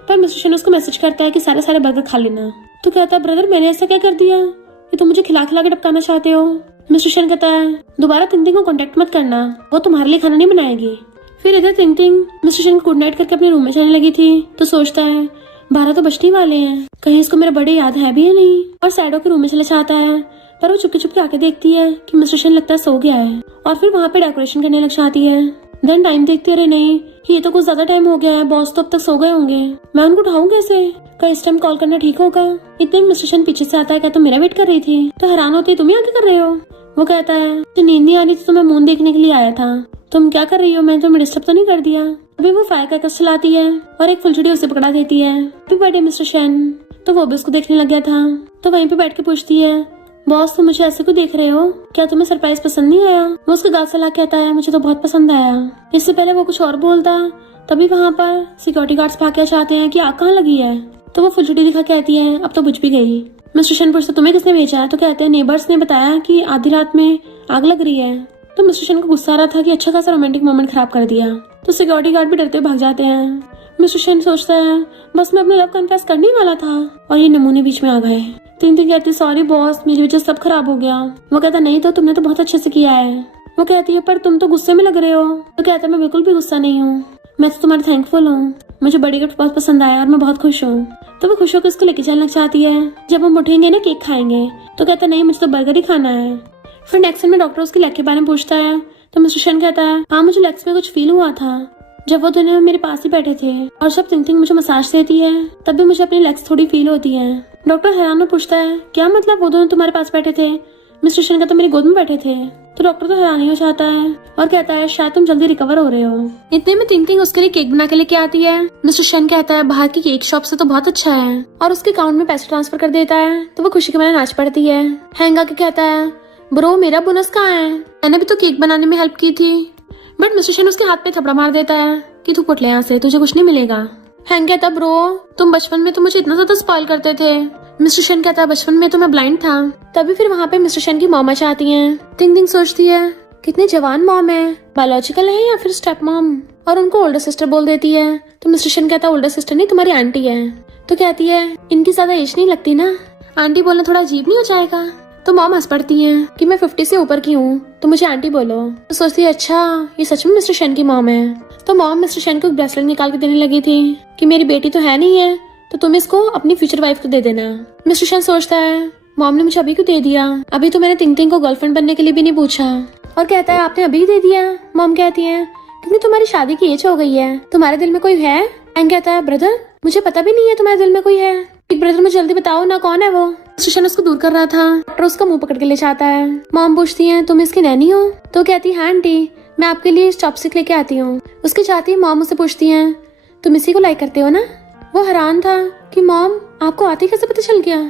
पर मिस्टर शन उसको मैसेज करता है कि सारे सारे बर्गर खा लेना। तो कहता है ब्रदर मैंने ऐसा क्या कर दिया कि तुम मुझे खिला खिला के टपकाना चाहते हो। मिस्टर शन कहता है दोबारा तिंग को कॉन्टेक्ट मत करना, वो तुम्हारे लिए खाना नहीं बनाएगी। फिर इधर तिंग मिस्टर शन गुड नाइट करके अपने रूम में जाने लगी थी, तो सोचता है 12 तो बजने वाले हैं, कहीं इसको मेरा बर्थडे याद है भी या नहीं। और सैडो के रूम में चला जाता है, पर वो चुपके चुपके आके देखती है कि मिस्टर शन लगता है सो गया है, और फिर वहाँ पे डेकोरेशन करने लग जाती है। देन टाइम देखते रहे नहीं कि ये तो कुछ ज्यादा टाइम हो गया है, बॉस तो अब तक सो गए होंगे, मैं उनको उठाऊं कैसे, क्या इस टाइम कॉल करना ठीक होगा। इतने मिस्टर शन पीछे से आता है, क्या तुम मेरा वेट कर रही थी। तो हैरान होती तुम ही आगे कर रहे हो। वो कहता है तो नींद नहीं आ रही थी तो मैं मून देखने के लिए आया था, तुम क्या कर रही हो, मैं तुम्हें डिस्टर्ब तो नहीं कर दिया। अभी वो फायर क्रैकर्स चलाती है और एक फुलझड़ी उसे पकड़ा देती है। हैप्पी बर्थडे मिस्टर शन। तो वो भी उसको देखने लग गया था, तो वहीं पे बैठ के पूछती है बॉस तुम मुझे ऐसे क्यों देख रहे हो, क्या तुम्हें सरप्राइज पसंद नहीं आया। वो उसके गाल से ला कहता है मुझे तो बहुत पसंद आया। इससे पहले वो कुछ और बोलता, तभी वहाँ पर सिक्योरिटी गार्ड्स भाग के चाहते हैं कि आग कहाँ लगी है। तो वो फुलझड़ी दिखा कहती है अब तो बुझ भी गई। मिस्टर शन पूछता तुम्हें किसने भेजा है। तो कहते हैं नेबर्स ने बताया कि आधी रात में आग लग रही है। तो मिस्टर शन को गुस्सा आ रहा था कि अच्छा खासा रोमांटिक मोमेंट खराब कर दिया। तो सिक्योरिटी गार्ड भी डरते भाग जाते हैं। मिस्टर शन सोचता है बस मैं अपने लव कन्फेस करने वाला था और ये नमूने बीच में आ गए। तीन कहती सॉरी बॉस मेरी वजह से सब खराब हो गया। वो कहता नहीं तो तुमने तो बहुत अच्छे से किया है। वो कहती है पर तुम तो गुस्से में लग रहे हो। तो कहता है मैं बिल्कुल भी गुस्सा नहीं हूँ, मैं तो तुम्हारी थैंकफुल हूँ, मुझे बड़ी गिफ्ट बहुत पसंद आया और मैं बहुत खुश हूँ। तो वो खुश होकर उसको लेके चलना चाहती है, जब हम उठेंगे ना केक खाएंगे। तो कहता नहीं मुझे तो बर्गर ही खाना है। फिर नेक्स्ट में डॉक्टर उसके लेग के बारे में पूछता है, तो मिस्टर शन कहता है हाँ मुझे लेग्स में कुछ फील हुआ था जब वो दोनों मेरे पास ही बैठे थे, और जब थिंकिंग मुझे मसाज देती है तब भी मुझे अपनी लेग्स थोड़ी फील होती है। डॉक्टर हैरान में पूछता है क्या मतलब वो दोनों तुम्हारे पास बैठे थे। मिस्टर शन कहता मेरी गोद में बैठे थे। तो डॉक्टर तो हैरान ही हो जाता है और कहता है शायद तुम जल्दी रिकवर हो रहे हो। इतने में थिंकिंग उसके लिए केक बना के लेके आती है। मिस्टर शन कहता है बाहर की केक शॉप से तो बहुत अच्छा है, और उसके अकाउंट में पैसे ट्रांसफर कर देता है। तो वो खुशी के मारे नाच पड़ती है। हैंग आके कहता है ब्रो मेरा बोनस कहाँ है, मैंने भी तो केक बनाने में हेल्प की थी। बट मिस्टर शन उसके हाथ पे थपड़ा मार देता है कि तू पुट ले यहाँ से, तुझे कुछ नहीं मिलेगा। हैंग कहता ब्रो तुम बचपन में तो मुझे इतना ज्यादा स्पॉइल करते थे। मिस्टर शन कहता है बचपन में तो मैं ब्लाइंड था। तभी फिर वहाँ पे मिस्टर शन की मॉम आती हैं। थिंकिंग सोचती है कितनी जवान मॉम है, बायोलॉजिकल है या फिर स्टेप मॉम, और उनको ओल्डर सिस्टर बोल देती है। तो मिस्टर शन कहता है ओल्डर सिस्टर नहीं तुम्हारी आंटी है। तो कहती है इनकी ज्यादा एज नहीं लगती ना, आंटी बोलना थोड़ा अजीब नहीं हो जाएगा। तो मॉम हंस पड़ती है कि मैं 50 से ऊपर की हूँ तो मुझे आंटी बोलो। तो सोचती है अच्छा ये सच में मिस्टर शन की मॉम है। तो मॉम मिस्टर शन को एक ब्रेसलेट निकाल के देने लगी थी कि मेरी बेटी तो है नहीं है तो तुम इसको अपनी फ्यूचर वाइफ को दे देना। मिस्टर शन सोचता है मॉम ने मुझे अभी क्यों दे दिया, अभी तो मैंने थिंकिंग को गर्लफ्रेंड बनने के लिए भी नहीं पूछा। और कहता है आपने अभी दे दिया। मॉम कहती है क्योंकि तुम्हारी शादी की एज हो गई है, तुम्हारे दिल में कोई है। एंड कहता है ब्रदर मुझे पता भी नहीं है तुम्हारे दिल में कोई है, ब्रदर मुझे जल्दी बताओ ना कौन है वो। मिस्टर शन उसको दूर कर रहा था। डॉक्टर उसका मुंह पकड़ के ले जाता है। मॉम पूछती है तुम इसकी नैनी हो। तो कहती है हाँ आंटी मैं आपके लिए चॉपस्टिक लेके आती हूँ। उसकी चाहती मॉम उसे पूछती है तुम इसी को लाइक करते हो ना। वो हैरान था कि मॉम आपको आते कैसे पता चल गया,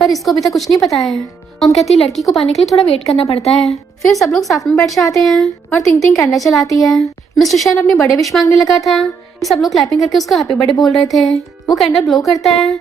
पर इसको अभी तक कुछ नहीं पता है। मॉम कहती है लड़की को पाने के लिए थोड़ा वेट करना पड़ता है। फिर सब लोग साथ में बैठ जाते हैं और थिंकिंग कैंडल चलाती है। मिस्टर शन अपने बड़े विश मांगने लगा था, सब लोग क्लैपिंग करके उसको हैप्पी बर्थडे बोल रहे थे। वो कैंडल ब्लो करता है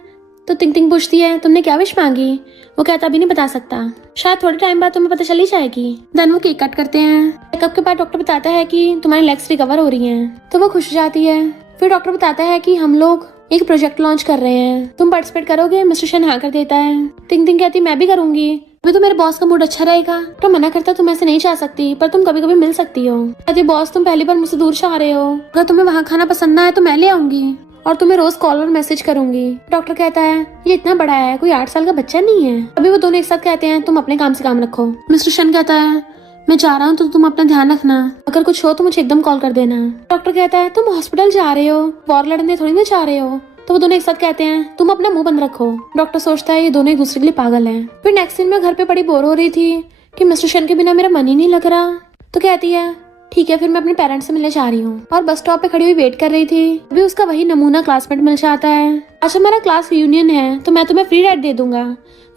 तो थिंकिंग पूछती है तुमने क्या विश मांगी। वो कहता अभी नहीं बता सकता, शायद थोड़े टाइम बाद तुम्हें पता चल ही जाएगी। देन वो केक कट करते हैं। चेकअप के बाद डॉक्टर बताता है कि तुम्हारी लेग्स रिकवर हो रही हैं। तो वो खुश हो जाती है। फिर डॉक्टर बताता है कि हम लोग एक प्रोजेक्ट लॉन्च कर रहे हैं, तुम पार्टिसिपेट करोगे। मिस्टर शन हाँ कर देता है। थिंकिंग कहती मैं भी करूंगी, अभी तो मेरे बॉस का मूड अच्छा रहेगा तो मना करता तुम ऐसे नहीं जा सकती, पर तुम कभी कभी मिल सकती हो। कहती बॉस तुम पहली बार मुझसे दूर से आ रहे हो, अगर तुम्हें वहाँ खाना पसंद ना है तो मैं ले आऊंगी और तुम्हें रोज कॉल और मैसेज करूंगी। डॉक्टर कहता है ये इतना बड़ा है, कोई 8 साल का बच्चा नहीं है। अभी वो दोनों एक साथ कहते हैं तुम अपने काम से काम रखो। मिस्टर शन कहता है मैं जा रहा हूँ तो तुम अपना ध्यान रखना, अगर कुछ हो तो मुझे एकदम कॉल कर देना। डॉक्टर कहता है तुम हॉस्पिटल जा रहे हो, वॉर लड़ने थोड़ी ना जा रहे हो। तो वो दोनों एक साथ कहते हैं तुम अपना मुंह बंद रखो। डॉक्टर सोचता है ये दोनों एक दूसरे के लिए पागल हैं। फिर नेक्स्ट दिन मैं घर पे बड़ी बोर हो रही थी कि मिस्टर शन के बिना मेरा मन ही नहीं लग रहा। तो कहती है ठीक है फिर मैं अपने पेरेंट्स से मिलने जा रही हूँ, और बस स्टॉप पे खड़ी हुई वेट कर रही थी। अभी उसका वही नमूना क्लासमेट मिल जाता है। आज हमारा क्लास रियूनियन है तो मैं तुम्हें फ्री राइड दे दूंगा।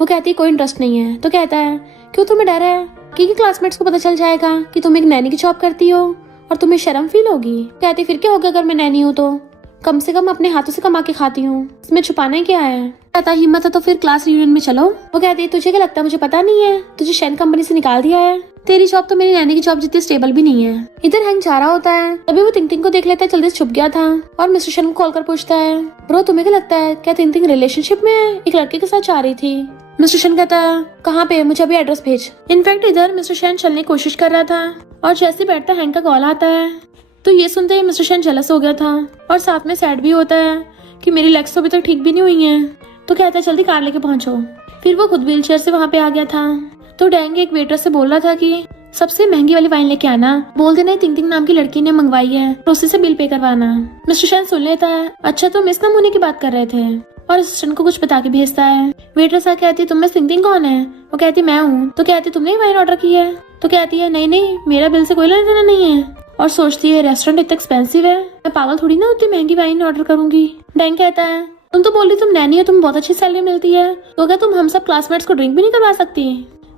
वो कहती है कोई इंटरेस्ट नहीं है। तो कहता है क्यों तुम्हें डर है कि क्लासमेट्स को पता चल जाएगा कि तुम एक नैनी की जॉब करती हो और तुम्हें शर्म फील होगी। कहती फिर क्या होगा अगर मैं नैनी हूँ तो, कम से कम अपने हाथों से कमा के खाती हूँ, इसमें छुपाना ही क्या है। कहता हिम्मत है तो फिर क्लास रियूनियन में चलो। वो कहती है तुझे क्या लगता है मुझे पता नहीं है, तुझे शेन कंपनी से निकाल दिया है, तेरी जॉब तो मेरी नैनी की जॉब जितनी स्टेबल भी नहीं है। इधर हैंक जा रहा होता है तभी वो तिंग को देख लेता है, जल्दी से छुप गया था और मिस्टर शन को कॉल कर पूछता है ब्रो तुम्हें क्या लगता है क्या तिंग रिलेशनशिप में एक लड़के के साथ जा रही थी। मिस्टर शन कहता है कहाँ पे, मुझे अभी एड्रेस भेज। इनफैक्ट इधर मिस्टर शन चलने की कोशिश कर रहा था और जैसे बैठता हैंक का कॉल आता है तो ये सुनते ही मिस्टर शन जेलस हो गया था और साथ में सैड भी होता है कि मेरी लेग्स तो अभी तक ठीक भी नहीं हुई हैं। तो कहता है जल्दी कार लेके पहुंचो। फिर वो खुद व्हीलचेयर से वहाँ पे आ गया था। तो डैंग एक वेटर से बोल रहा था कि सबसे महंगी वाली वाइन लेके आना, बोल देना तिंग नाम की लड़की ने मंगवाई है तो उसी से बिल पे करवाना। मिस्टर शन सुन लेता है अच्छा तुम इस नमूने की बात कर रहे थे और असिस्टेंट को कुछ बता के भेजता है। वेटर सा कहती तुम में तिंग कौन है। वो कहती मैं हूँ। तो कहती तुमने वाइन ऑर्डर की है। तो कहती है नहीं मेरा बिल से कोई लेना देना नहीं है, और सोचती है रेस्टोरेंट इतना एक्सपेंसिव है, मैं पागल थोड़ी ना उतनी महंगी वाइन ऑर्डर करूंगी। डैंग कहता है तुम तो बोल रही तुम नैनी हो, तुम्हें बहुत अच्छी सैलरी मिलती है, तो क्या तुम हम सब क्लासमेट्स को ड्रिंक भी नहीं करवा सकती।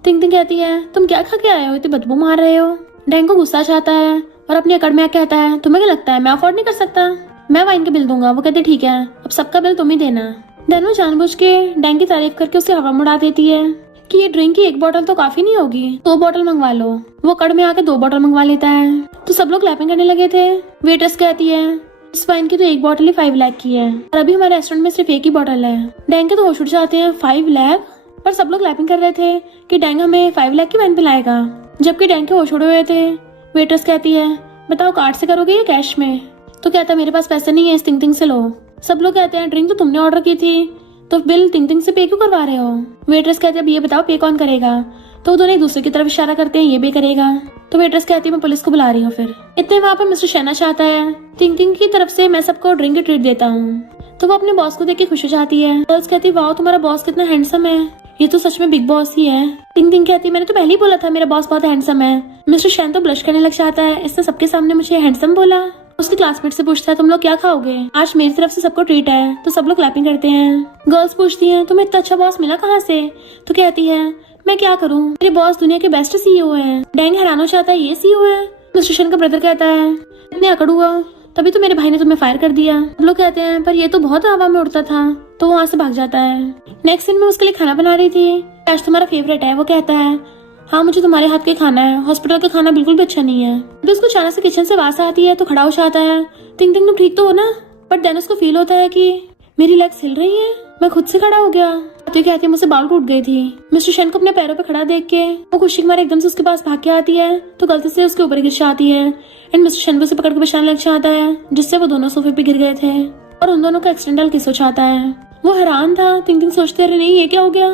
तिंग कहती है तुम क्या खा के आए हो, इतनी बदबू मार रहे हो। डैंग को गुस्सा आता है और अपनी अकड़ में आके कहता है तुम्हें क्या लगता है मैं अफोर्ड नहीं कर सकता, मैं वाइन का बिल दूंगा। वो कहते ठीक है अब सबका बिल तुम ही देना। डैन वो जानबूझ के डैंग की तारीफ करके उसे हवा मुड़ा देती है कि ये ड्रिंक की एक बोतल तो काफी नहीं होगी, 2 बोतल मंगवा लो। वो कड़ में आके 2 बोतल मंगवा लेता है। तो सब लोग क्लैपिंग करने लगे थे। वेटर्स कहती है इस वाइन की तो एक बोतल ही 5 लाख की है और अभी हमारे रेस्टोरेंट में सिर्फ एक ही बोतल है। डैंग के तो होश उड़ जाते हैं 5 लाख, पर सब लोग क्लैपिंग कर रहे थे कि डैंग हमें 5 लाख की वाइन पिलाएगा, जबकि डैंग के होश उड़े हुए थे। वेटर्स कहती है बताओ कार्ड से करोगे या कैश में। तो कहता मेरे पास पैसे नहीं है, इस तिंग से लो। सब लोग कहते हैं ड्रिंक तो तुमने ऑर्डर की थी तो बिल तिंग से पे क्यों करवा रहे हो। वेटर्स कहते हैं अब ये बताओ पे कौन करेगा। तो दोनों एक दूसरे की तरफ इशारा करते हैं ये पे करेगा। तो वेटर्स कहती है मैं पुलिस को बुला रही हूँ। फिर इतने वहाँ पे मिस्टर शैना चाहता है तिंग की तरफ से मैं सबको ड्रिंक की ट्रीट देता हूँ। तो वो अपने बॉस को देख के खुश हो जाती है। गर्ल्स कहती है वाह तुम्हारा बॉस कितना हैंडसम है, ये तो सच में बिग बॉस ही है। तिंग कहती है मैंने तो पहले ही बोला था मेरा बॉस बहुत हैंडसम है। मिस्टर शैन तो ब्लश करने लग जाता है, इसने सबके सामने मुझे हैंडसम बोला। उसके क्लासमेट से पूछता है तुम लोग क्या खाओगे, आज मेरी तरफ से सबको ट्रीट है। तो सब लोग क्लैपिंग करते हैं। गर्ल्स पूछती हैं तुम्हें इतना अच्छा बॉस मिला कहाँ से। तो कहती है मैं क्या करूँ, मेरे बॉस दुनिया के बेस्ट सीईओ है। डैंग हैरान हो जाता है ये सीईओ है। मिस्टर शन का ब्रदर कहता है इतने अकड़ हुआ तभी तो मेरे भाई ने तुम्हें फायर कर दिया। हम लोग कहते हैं पर ये तो बहुत हवा में उड़ता था। तो वहाँ से भाग जाता है। नेक्स्ट दिन में उसके लिए खाना बना रही थी। आज तुम्हारा फेवरेट है। वो कहता है हाँ मुझे तुम्हारे हाथ के खाना है, हॉस्पिटल का खाना बिल्कुल भी अच्छा नहीं है। जब उसको अचानक से किचन से आवाज आती है तो खड़ा हो जाता है। तिंग तुम ठीक तो हो ना। बट देन उसको फील होता है कि मेरी लेग्स हिल रही हैं, मैं खुद से खड़ा हो गया। तो कहती है मुझसे बाल टूट गई थी। मिस्टर शैन को अपने पैरों पे खड़ा देख के वो खुशी के मारे एकदम से उसके पास भाग के आती है तो गलती से उसके ऊपर गिर जाती है। एंड मिस्टर शैन को उसे पकड़ के बचाने लग जाता है, जिससे वो दोनों सोफे पे गिर गए थे और उन दोनों का एक्सीडेंटल किस हो जाता है। वो हैरान था। तिंग सोचते रहे नहीं ये क्या हो गया,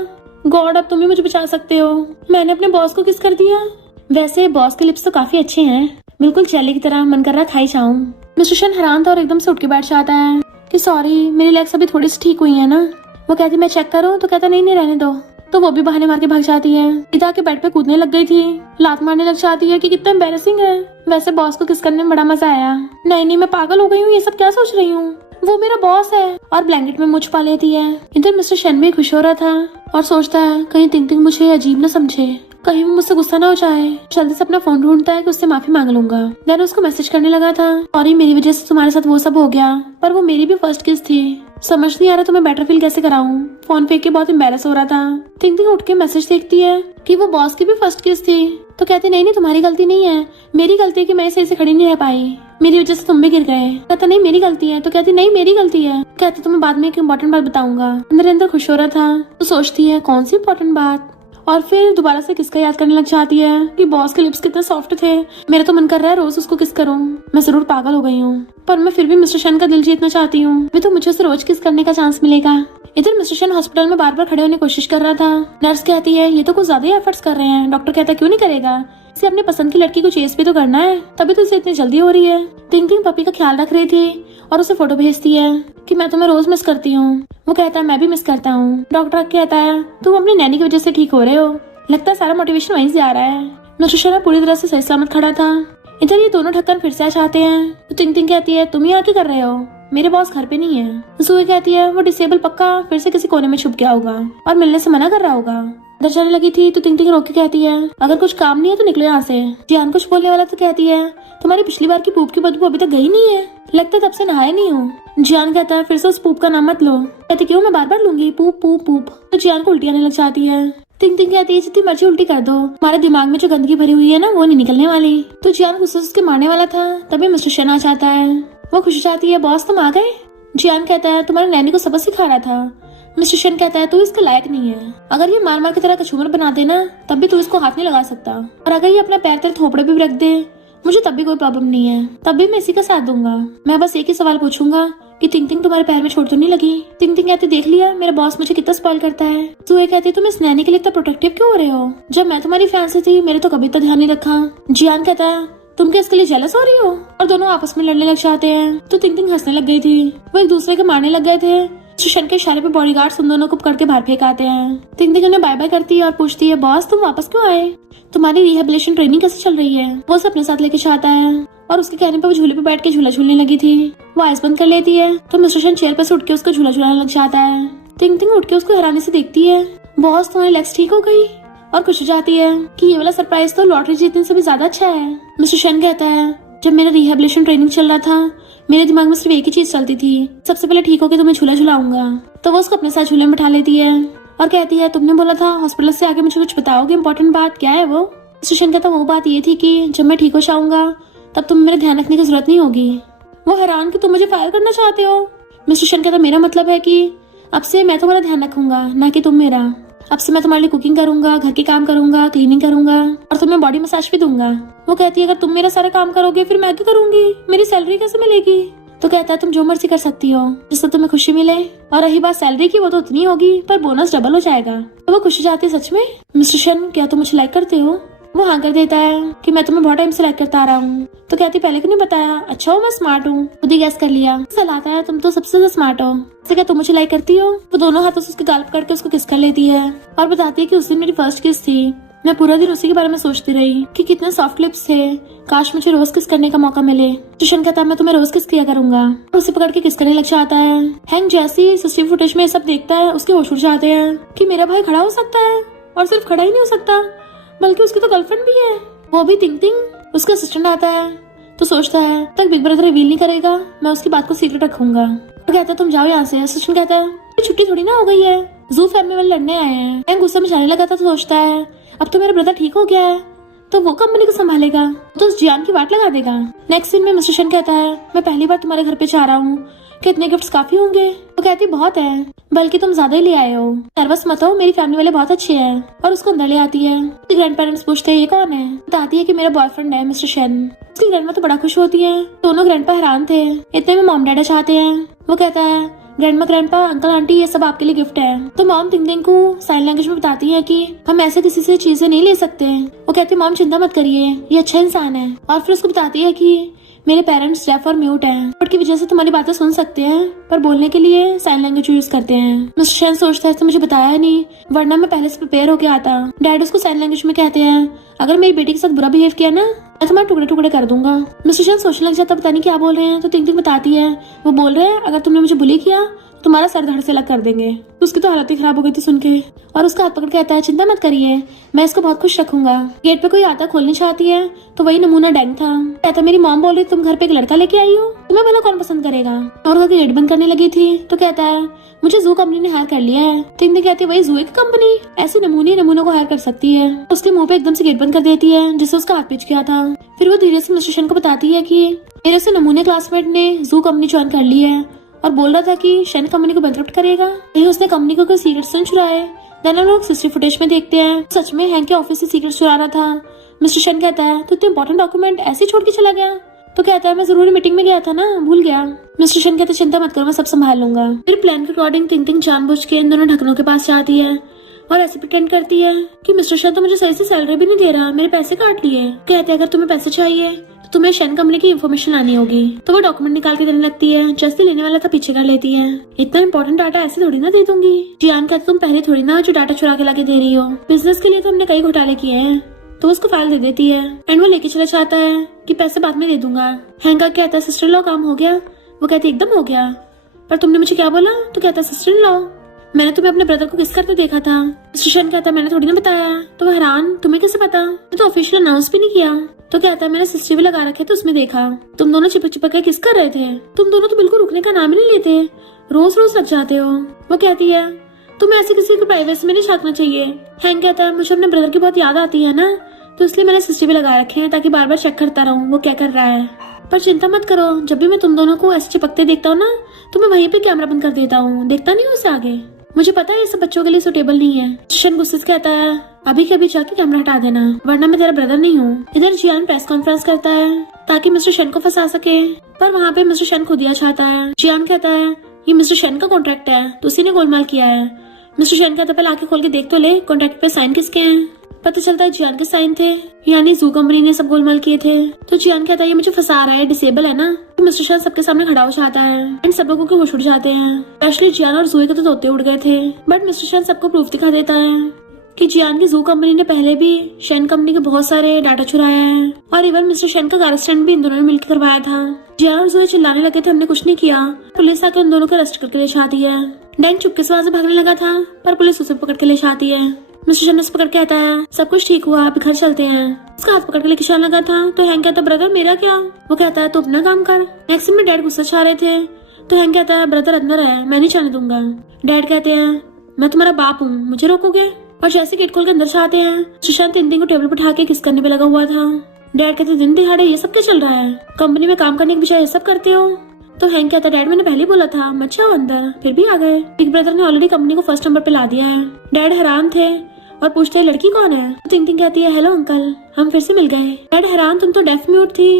गॉड अब तुम ही मुझे बचा सकते हो। मैंने अपने बॉस को किस कर दिया। वैसे बॉस के लिप्स तो काफी अच्छे हैं, बिल्कुल जेली की तरह, मन कर रहा खाई जाऊं। मिस्टर शन हैरान था और एकदम से उठ के बैठ जाता है कि सॉरी मेरी लेग्स अभी थोड़ी सी ठीक हुई है ना। वो कहती मैं चेक करूं। तो कहता नहीं रहने दो। तो वो भी बहाने मार के भाग जाती है। सीधा के बेड पे कूदने लग गई थी, लात मारने लग जाती है कि कितना एम्बैरेसिंग है। वैसे बॉस को किस करने में बड़ा मजा आया। नहीं मैं पागल हो गई हूँ, ये सब क्या सोच रही हूँ, वो मेरा बॉस है। और ब्लैंकेट में मुझ पा लेती है। इधर मिस्टर शन भी खुश हो रहा था और सोचता है कहीं तिंग मुझे अजीब न समझे, कहीं वो मुझसे गुस्सा ना हो जाए। जल्दी से अपना फोन ढूंढता है कि उससे माफी मांग लूंगा। देन उसको मैसेज करने लगा था सॉरी मेरी वजह से तुम्हारे साथ वो सब हो गया, पर वो मेरी भी फर्स्ट किस थी, समझ नहीं आ रहा तुम्हें बेटर फील कैसे कराऊं। फोन फेंक के बहुत एम्बैरस हो रहा था। तिंग उठ के मैसेज देखती है कि वो बॉस की भी फर्स्ट किस थी। तो कहते नहीं तुम्हारी गलती नहीं है, मेरी गलती है कि मैं सही से खड़ी नहीं रह पाई, मेरी वजह से तुम भी गिर गए। कहता नहीं मेरी गलती है। तो कहती नहीं मेरी गलती है। कहते तुम्हें बाद में एक इम्पोर्टेंट बात बताऊंगा। अंदर अंदर खुश हो रहा था। तो सोचती है कौन सी इम्पोर्टेंट बात, और फिर दोबारा से किसका याद करने लग जाती है कि बॉस के लिप्स कितने सॉफ्ट थे। मेरा तो मन कर रहा है रोज उसको किस करूं। मैं जरूर पागल हो गई हूँ, पर मैं फिर भी मिस्टर शन का दिल जीतना चाहती हूँ। भी तो मुझे उसे रोज किस करने का चांस मिलेगा। इधर मिस्टर शन हॉस्पिटल में बार बार खड़े होने की कोशिश कर रहा था। नर्स कहती है ये तो कुछ ज्यादा ही एफर्ट्स कर रहे हैं। डॉक्टर कहता है क्यों नहीं करेगा, इसे अपने पसंद की लड़की को चेस भी तो करना है, तभी तो इसे इतनी जल्दी हो रही है। टिंग टिंग पपी का ख्याल रख रही थी और उसे फोटो भेजती है कि मैं तुम्हें रोज मिस करती हूँ। वो कहता है मैं भी मिस करता हूँ। डॉक्टर कहता है तुम अपनी नैनी की वजह से ठीक हो रहे हो, लगता है सारा मोटिवेशन वहीं से आ रहा है। मिस्टर शन पूरी तरह से सही सलामत खड़ा था। इधर ये दोनों ढक्कन फिर से आ चाहते हैं तो टिंग टिंग कहती है तुम यहाँ क्या कर रहे हो, मेरे बॉस घर पे नहीं है। जूही कहती है वो डिसेबल पक्का फिर से किसी कोने में छुप गया होगा और मिलने से मना कर रहा होगा। अंदर जाने लगी थी तो टिंग टिंग रोक के कहती है अगर कुछ काम नहीं है तो निकलो यहाँ से। जियान कुछ बोलने वाला तो कहती है तुम्हारी पिछली बार की पूप की बदबू अभी तक गई नहीं है, लगता है तब से नहाए नहीं हूँ। जियान कहता है फिर से उस पूप का नाम मत लो। कहती क्यों, मैं बार बार लूंगी पूप पूप पूप। तो जियान को उल्टी आने लग जाती है। टिंग टिंग कहती है जितनी मर्जी उल्टी कर दो, हमारे दिमाग में जो गंदगी भरी हुई है ना वो नहीं निकलने वाली। तो जियान गुस्से से उसके मारने वाला था, तभी मिस्टर शन आ जाता है। वो खुश हो जाती है बॉस तुम आ गए। जियान कहता है तुम्हारे नैनी को सबक सिखा रहा था। मिस्टर शन कहता है तू इसके लायक नहीं है, अगर ये मार मार की तरह कचूमर बना देना तब भी तू इसको हाथ नहीं लगा सकता, और अगर ये अपना पैर तेरे थोपड़े पे भी रख दे मुझे तब भी कोई प्रॉब्लम नहीं है, तब भी मैं इसी का साथ दूंगा। मैं बस एक ही सवाल पूछूंगा कि टिंग टिंग तुम्हारे पैर में चोट तो नहीं लगी। टिंग टिंग कहती देख लिया मेरा बॉस मुझे कितना स्पॉइल करता है। जूही कहती तुम इस नैनी के लिए इतना प्रोटेक्टिव क्यों हो रहे हो, जब मैं तुम्हारी फैंसी थी मेरे तो कभी इतना ध्यान नहीं रखा। जियान कहता है तुम क्या इसके लिए जेलस हो रही हो, और दोनों आपस में लड़ने लग जाते हैं। तो टिंग टिंग हंसने लग गई थी, वो एक दूसरे के मारने लग गए थे। शन के इशारे पे बॉडीगार्ड्स उन दोनों को करके बाहर फेंक आते हैं। टिंग टिंग उन्हें बाय बाय करती है और पूछती है बॉस तुम वापस क्यों आए, तुम्हारी रिहेबिलिटेशन ट्रेनिंग कैसे चल रही है। वो उसे अपने साथ लेके जाता है और उसके कहने पर वो झूले पे बैठ के झूला झूलने लगी थी। वो आइस बंद कर लेती है तो मिस्टर शन चेयर पर से उठ के उसको झूला झूलाने लग जाता है। टिंग टिंग उठ के उसको हैरानी से देखती है, बॉस तुम्हारी लेग्स ठीक हो गई, और खुश हो जाती है कि ये वाला सरप्राइज तो लॉटरी जीतने से भी ज्यादा अच्छा है। मिस्टर शन कहता है जब मेरा रिहेबिलिटेशन ट्रेनिंग चल रहा था मेरे दिमाग में सिर्फ एक ही चीज चलती थी, सबसे पहले ठीक होके तुम्हें झूला झुलाऊंगा। तो वो उसको अपने साथ झूले में बैठा लेती है और कहती है तुमने बोला था हॉस्पिटल से आके मुझे कुछ बताओगे, इम्पोर्टेंट बात क्या है। वो मिस्टर शन कहता वो बात ये थी कि जब मैं ठीक हो जाऊंगा तब तुम्हें मेरा ध्यान रखने की जरूरत नहीं होगी। वो हैरान कि तुम मुझे फायर करना चाहते हो। मिस्टर शन कहता मेरा मतलब है कि अब से मैं तुम्हारा ध्यान रखूंगा ना कि तुम मेरा। अब से मैं तुम्हारे लिए कुकिंग करूंगा, घर के काम करूंगा, क्लीनिंग करूंगा और तुम्हें बॉडी मसाज भी दूंगा। वो कहती है अगर तुम मेरा सारा काम करोगे फिर मैं क्या करूंगी, मेरी सैलरी कैसे मिलेगी। तो कहता है तुम जो मर्जी कर सकती हो जिससे तुम्हें खुशी मिले, और रही बात सैलरी की वो तो उतनी होगी पर बोनस डबल हो जाएगा। तो वो खुश हो जाती है सच में। मिस्टर शन क्या तुम मुझे लाइक करते हो। वो हाँ कर देता है कि मैं तुम्हें बहुत टाइम से लाइक करता आ रहा हूँ। तो कहती पहले क्यों नहीं बताया, अच्छा हो मैं स्मार्ट हूँ, खुद ही गैस कर लिया। सलाता है तुम तो सबसे ज्यादा स्मार्ट हो, तो क्या तुम मुझे लाइक करती हो। वो दोनों हाथों से उसके गाल पकड़ के उसको किस कर लेती है और बताती है कि उस दिन मेरी फर्स्ट किस थी। मैं पूरा दिन उसी के बारे में सोचती रही कि कितने सॉफ्ट लिप्स थे, काश मुझे रोज किस करने का मौका मिले। ट्यूशन कहता मैं तुम्हें रोज किस किया करूंगा, और उसे पकड़ के किस करने लग जाता है। हैंग जैसी सिस्टम फुटेज में सब देखता है उसके होश उड़ जाते हैं कि मेरा भाई खड़ा हो सकता है, और सिर्फ खड़ा ही नहीं हो सकता बल्कि उसकी तो गर्लफ्रेंड भी है, वो भी टिंग टिंग। उसका असिस्टेंट आता है तो सोचता है तक बिग ब्रदर रिवील नहीं करेगा, मैं उसकी बात को सीक्रेट रखूंगा। तो कहता है तुम जाओ यहाँ से। असिस्टेंट कहता है छुट्टी थोड़ी ना हो गई है, जू फैमिली वाले लड़ने आए हैं। हैंग गुस्से में जाने लगा था तो सोचता है अब तो मेरा ब्रदर ठीक हो गया है तो वो कंपनी को संभालेगा, तो उस जियान की वाट लगा देगा। नेक्स्ट सीन में मिस्टर शन कहता है मैं पहली बार तुम्हारे घर पे जा रहा हूँ, कितने गिफ्ट्स काफी होंगे। वो कहती बहुत है, बल्कि तुम ज्यादा ही ले आए हो, नर्वस मत हो, मेरी फैमिली वाले बहुत अच्छे हैं। और उसको अंदर ले आती है। उसके ग्रैंड पेरेंट्स पूछते हैं ये कौन है, बताती है कि मेरा बॉयफ्रेंड है मिस्टर शन। उसकी ग्रैंडमा तो बड़ा खुश होती है। दोनों ग्रैंडपा हैरान थे, इतने में मॉम डैडा चाहते हैं। वो कहता है ग्रैंडमा ग्रैंडपा अंकल आंटी ये सब आपके लिए गिफ्ट है। तो मॉम टिंग टिंग को साइन लैंग्वेज में बताती है कि हम ऐसे किसी से चीजें नहीं ले सकते। वो कहती है मॉम चिंता मत करिए, ये अच्छा इंसान है। और फिर उसको बताती है कि मेरे पेरेंट्स डेफ और म्यूट हैं, बट की वजह से तुम्हारी बातें सुन सकते हैं पर बोलने के लिए साइन लैंग्वेज यूज करते हैं। मिस्टर शन सोचता है तो मुझे बताया नहीं, वरना मैं पहले से प्रिपेयर होके आता। डैड उसको साइन लैंग्वेज में कहते हैं अगर मेरी बेटी के साथ बुरा बिहेव किया ना मैं तुम्हारे टुकड़े टुकड़े कर दूंगा। मिस्टर शन सोचने लग जाता पता नहीं क्या बोल रहे हैं। तो टिंग टिंग बताती है वो बोल रहे हैं अगर तुमने मुझे बुली किया तुम्हारा सर धड़ से अलग कर देंगे। उसकी तो हालत ही खराब हो गई थी सुन के, और उसका हाथ पकड़ के कहता है चिंता मत करिए मैं इसको बहुत खुश रखूंगा। गेट पे कोई आता खोलनी चाहती है तो वही नमूना डैंग था। कहता मेरी मॉम बोल रही तुम घर पे एक लड़का लेके आई हो, तुम्हें भला कौन पसंद करेगा। और गेट बंद करने लगी थी तो कहता है मुझे जू कंपनी ने हायर कर लिया है। टिंग टिंग कहती है वही जू की कंपनी ऐसे नमूनों को हायर कर सकती है। उसके मुंह पे एकदम से गेट बंद कर देती है जिससे उसका हाथ पिच गया था। फिर वो धीरे से मिस्टर शन को बताती है कि मेरे से नमूने क्लासमेट ने जू कंपनी ज्वाइन कर ली है और बोल रहा था कि शन कंपनी को बैंकरप्ट करेगा, कहीं उसने कंपनी को कोई सीक्रेट सुन चुरा है देन हम लोग सीसीटीवी फुटेज में देखते हैं सच में हैंक के ऑफिस से सीक्रेट चुरा रहा था। मिस्टर शन कहता है तो इंपॉर्टेंट डॉक्यूमेंट ऐसे ही छोड़ के चला गया। तो कहता है मैं जरूरी मीटिंग में गया था ना, भूल गया। मिस्टर शन कहते चिंता मत करो, मैं सब संभाल लूंगा। फिर प्लान के अकॉर्डिंग तिंग तिंग जानबूझ के इन दोनों ढक्कनों के पास जाती है और ऐसे प्रिटेंड करती है कि मिस्टर शन तो मुझे सही से सैलरी भी नहीं दे रहा, मेरे पैसे काट लिए। कहते हैं अगर तुम्हें पैसे चाहिए तो तुम्हें शन कंपनी की इन्फॉर्मेशन लानी होगी। तो वो डॉक्यूमेंट निकाल के देने लगती है। जैसे लेने वाला था पीछे कर लेती है। इतना इंपॉर्टेंट डाटा ऐसे थोड़ी ना दे दूंगी। जियान कहते तुम पहले थोड़ी ना जो डाटा चुरा के लाके दे रही हो, बिजनेस के लिए तो हमने कई घोटाले किए हैं। तो उसको फाइल दे देती है एंड वो लेके चला जाता है कि पैसे बाद में दे दूंगा। हैंक कहता है सिस्टर लॉ काम हो गया। वो कहती एकदम हो गया, पर तुमने मुझे क्या बोला? तो कहता है सिस्टर लॉ मैंने तुम्हें अपने ब्रदर को किस करते देखा था। मिस्टर शन कहता है मैंने थोड़ी ना बताया। तो वो हैरान तुम्हें कैसे पता? तो ऑफिशियल अनाउंस भी नहीं किया। तो कहता है मैंने सीसीटीवी लगा रखे तो उसमें देखा तुम दोनों चिपक चिपक के किस कर रहे थे। तुम दोनों तो बिल्कुल रुकने का नाम ही नहीं लेते, रोज रोज लग जाते हो। वो कहती है तुम्हें ऐसी किसी की प्राइवेसी में नहीं झांकना चाहिए। हैंक कहता है मुझे अपने ब्रदर की बहुत याद आती है ना, तो इसलिए मैंने सीसीटीवी लगा रखे हैं ताकि बार बार चेक करता रहूं वो क्या कर रहा है। पर चिंता मत करो, जब भी मैं तुम दोनों को ऐसे चिपकते देखता हूँ ना तो मैं वहीं पे कैमरा बंद कर देता हूँ, देखता नहीं हूँ उसे आगे। मुझे पता है ये सब बच्चों के लिए सुटेबल नहीं है। शन गुस्से से कहता है अभी के अभी जाके कैमरा हटा देना, वरना मैं तेरा ब्रदर नहीं हूँ। इधर जियान प्रेस कॉन्फ्रेंस करता है ताकि मिस्टर शन को फंसा सके, पर वहाँ पे मिस्टर शन खुद ही आ जाता है। जियान कहता है ये मिस्टर शन का कॉन्ट्रैक्ट है तो उसी ने गोलमाल किया है। मिस्टर शन कहता है पहले आके खोल के देख तो ले कॉन्ट्रैक्ट पे साइन किसके हैं। पता चलता है जियान के साइन थे, यानी जू कंपनी ने सब गोलमाल किए थे। तो जियान कहता है ये मुझे फंसा रहा है, डिसेबल है ना। तो मिस्टर शन सबके सामने खड़ा हो जाता है एंड सब लोगों के होश उड़ जाते हैं। स्पेशली जियान और जूए के तो तोते उड़ गए थे। बट मिस्टर शन सबको प्रूफ दिखा देता है कि जियान की जू कंपनी ने पहले भी शन कंपनी के बहुत सारे डाटा चुराया है और इवन मिस्टर शन का कार स्टैंड भी इन दोनों ने मिलकर करवाया था। जियान और जूए चिल्लाने लगे थे हमने कुछ नहीं किया। पुलिस आकर उन दोनों को अरेस्ट करके ले जाती है। डैन चुपके से वहां से भागने लगा था पर पुलिस उसे पकड़ के ले जाती है। मिस्टर शन उसे पकड़ के कहता है सब कुछ ठीक हुआ, अभी घर चलते हैं। उसका हाथ पकड़ के लेके चलने लगा था तो हैंक कहता ब्रदर मेरा क्या? वो कहता है तू अपना काम कर। नेक्स्ट सीन में डैड गुस्सा छा रहे थे तो हैंक कहता है ब्रदर अंदर है, मैं नहीं जाने दूंगा। डैड कहते हैं मैं तुम्हारा बाप हूँ, मुझे रोकोगे? और जैसे गेट खोल के अंदर से आते हैं सुशांत इन को टेबल पर उठा के किस करने पे लगा हुआ था। डैड कहते दिन दिहाड़े ये सब क्या चल रहा है? कंपनी में काम करने के बजाय ये सब करते हो? तो हैंक कहता डैड मैंने पहले ही बोला था मत जाओ अंदर, फिर भी आ गए। बिग ब्रदर ने ऑलरेडी कंपनी को फर्स्ट नंबर पे ला दिया है। डैड हैरान थे और पूछते हैं लड़की कौन है? तो तिंग तिंग कहती है हेलो अंकल, हम फिर से मिल गए। डैड हैरान तुम तो डेफ म्यूट थी।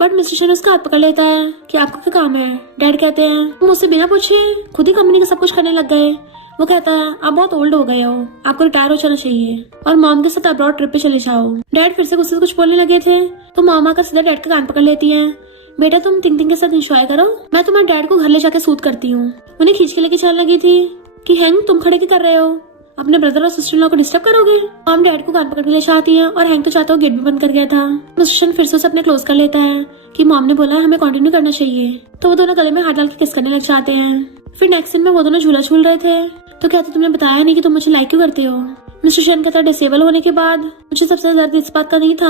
बट मिस्टर शन उसका हाथ पकड़ लेता है कि आपको क्या काम है। डैड कहते हैं तुम मुझसे बिना पूछे खुद ही कंपनी का सब कुछ करने लग गए। वो कहता है आप बहुत ओल्ड हो गए हो, आपको रिटायर हो जाना चाहिए और मॉम के साथ अब्रॉड ट्रिप पे चले जाओ। डैड फिर से गुस्से से कुछ बोलने लगे थे तो मॉम आकर सीधा डैड का कान पकड़ लेती है। बेटा तुम तिंग तिंग के साथ एंजॉय करो, मैं तुम्हारे डैड को घर ले जाके सूट करती हूँ। उन्हें खींच के लेके चलने लगी थी कि हैंक तुम खड़े क्या कर रहे हो, अपने ब्रदर और सिस्टर इन लॉ को डिस्टर्ब करोगे। मॉम डैड को कान पकड़ के ले जाती है और हैंक तो चाहता हो गेट भी बंद कर गया था। मिस्टर शन फिर से उसे अपने क्लोज कर लेता है कि मॉम ने बोला है हमें कंटिन्यू करना चाहिए। तो वो दोनों गले में हाथ डाल के किस करने लग जाते हैं। फिर नेक्स्ट सीन में वो दोनों झूला झूल रहे थे तो कहते तुमने बताया नहीं कि तुम मुझे लाइक क्यों करते हो। मिस्टर शन कहता डिसेबल होने के बाद मुझे सबसे दर्द इस बात का नहीं था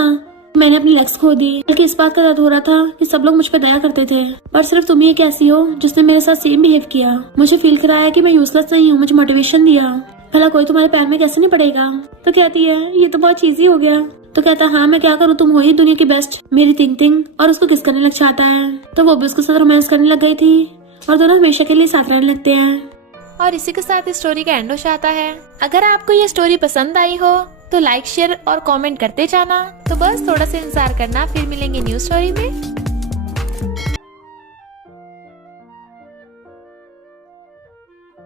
मैंने अपनी लेग्स खो दी, बल्कि इस बात का दर्द हो रहा था कि सब लोग मुझ पर दया करते थे पर सिर्फ तुम ही एक ऐसी हो जिसने मेरे साथ सेम बिहेव किया। मुझे फील कराया कि मैं यूजलेस नहीं हूँ, मुझे मोटिवेशन दिया, भला कोई तुम्हारे पैर में कैसे नहीं पड़ेगा। तो कहती है ये तो बहुत इजी हो गया। तो कहता हाँ मैं क्या करूँ, तुम हो ही दुनिया की बेस्ट मेरी तिंग तिंग। और उसको किस करने लग जाता है तो वो भी उसके साथ रोमांस करने लग गई थी और दोनों हमेशा के लिए साथ रहने लगते हैं। और इसी के साथ इस स्टोरी का एंड हो जाता है। अगर आपको ये स्टोरी पसंद आई हो तो लाइक शेयर और कमेंट करते जाना। तो बस थोड़ा सा इंतजार करना, फिर मिलेंगे न्यू स्टोरी में।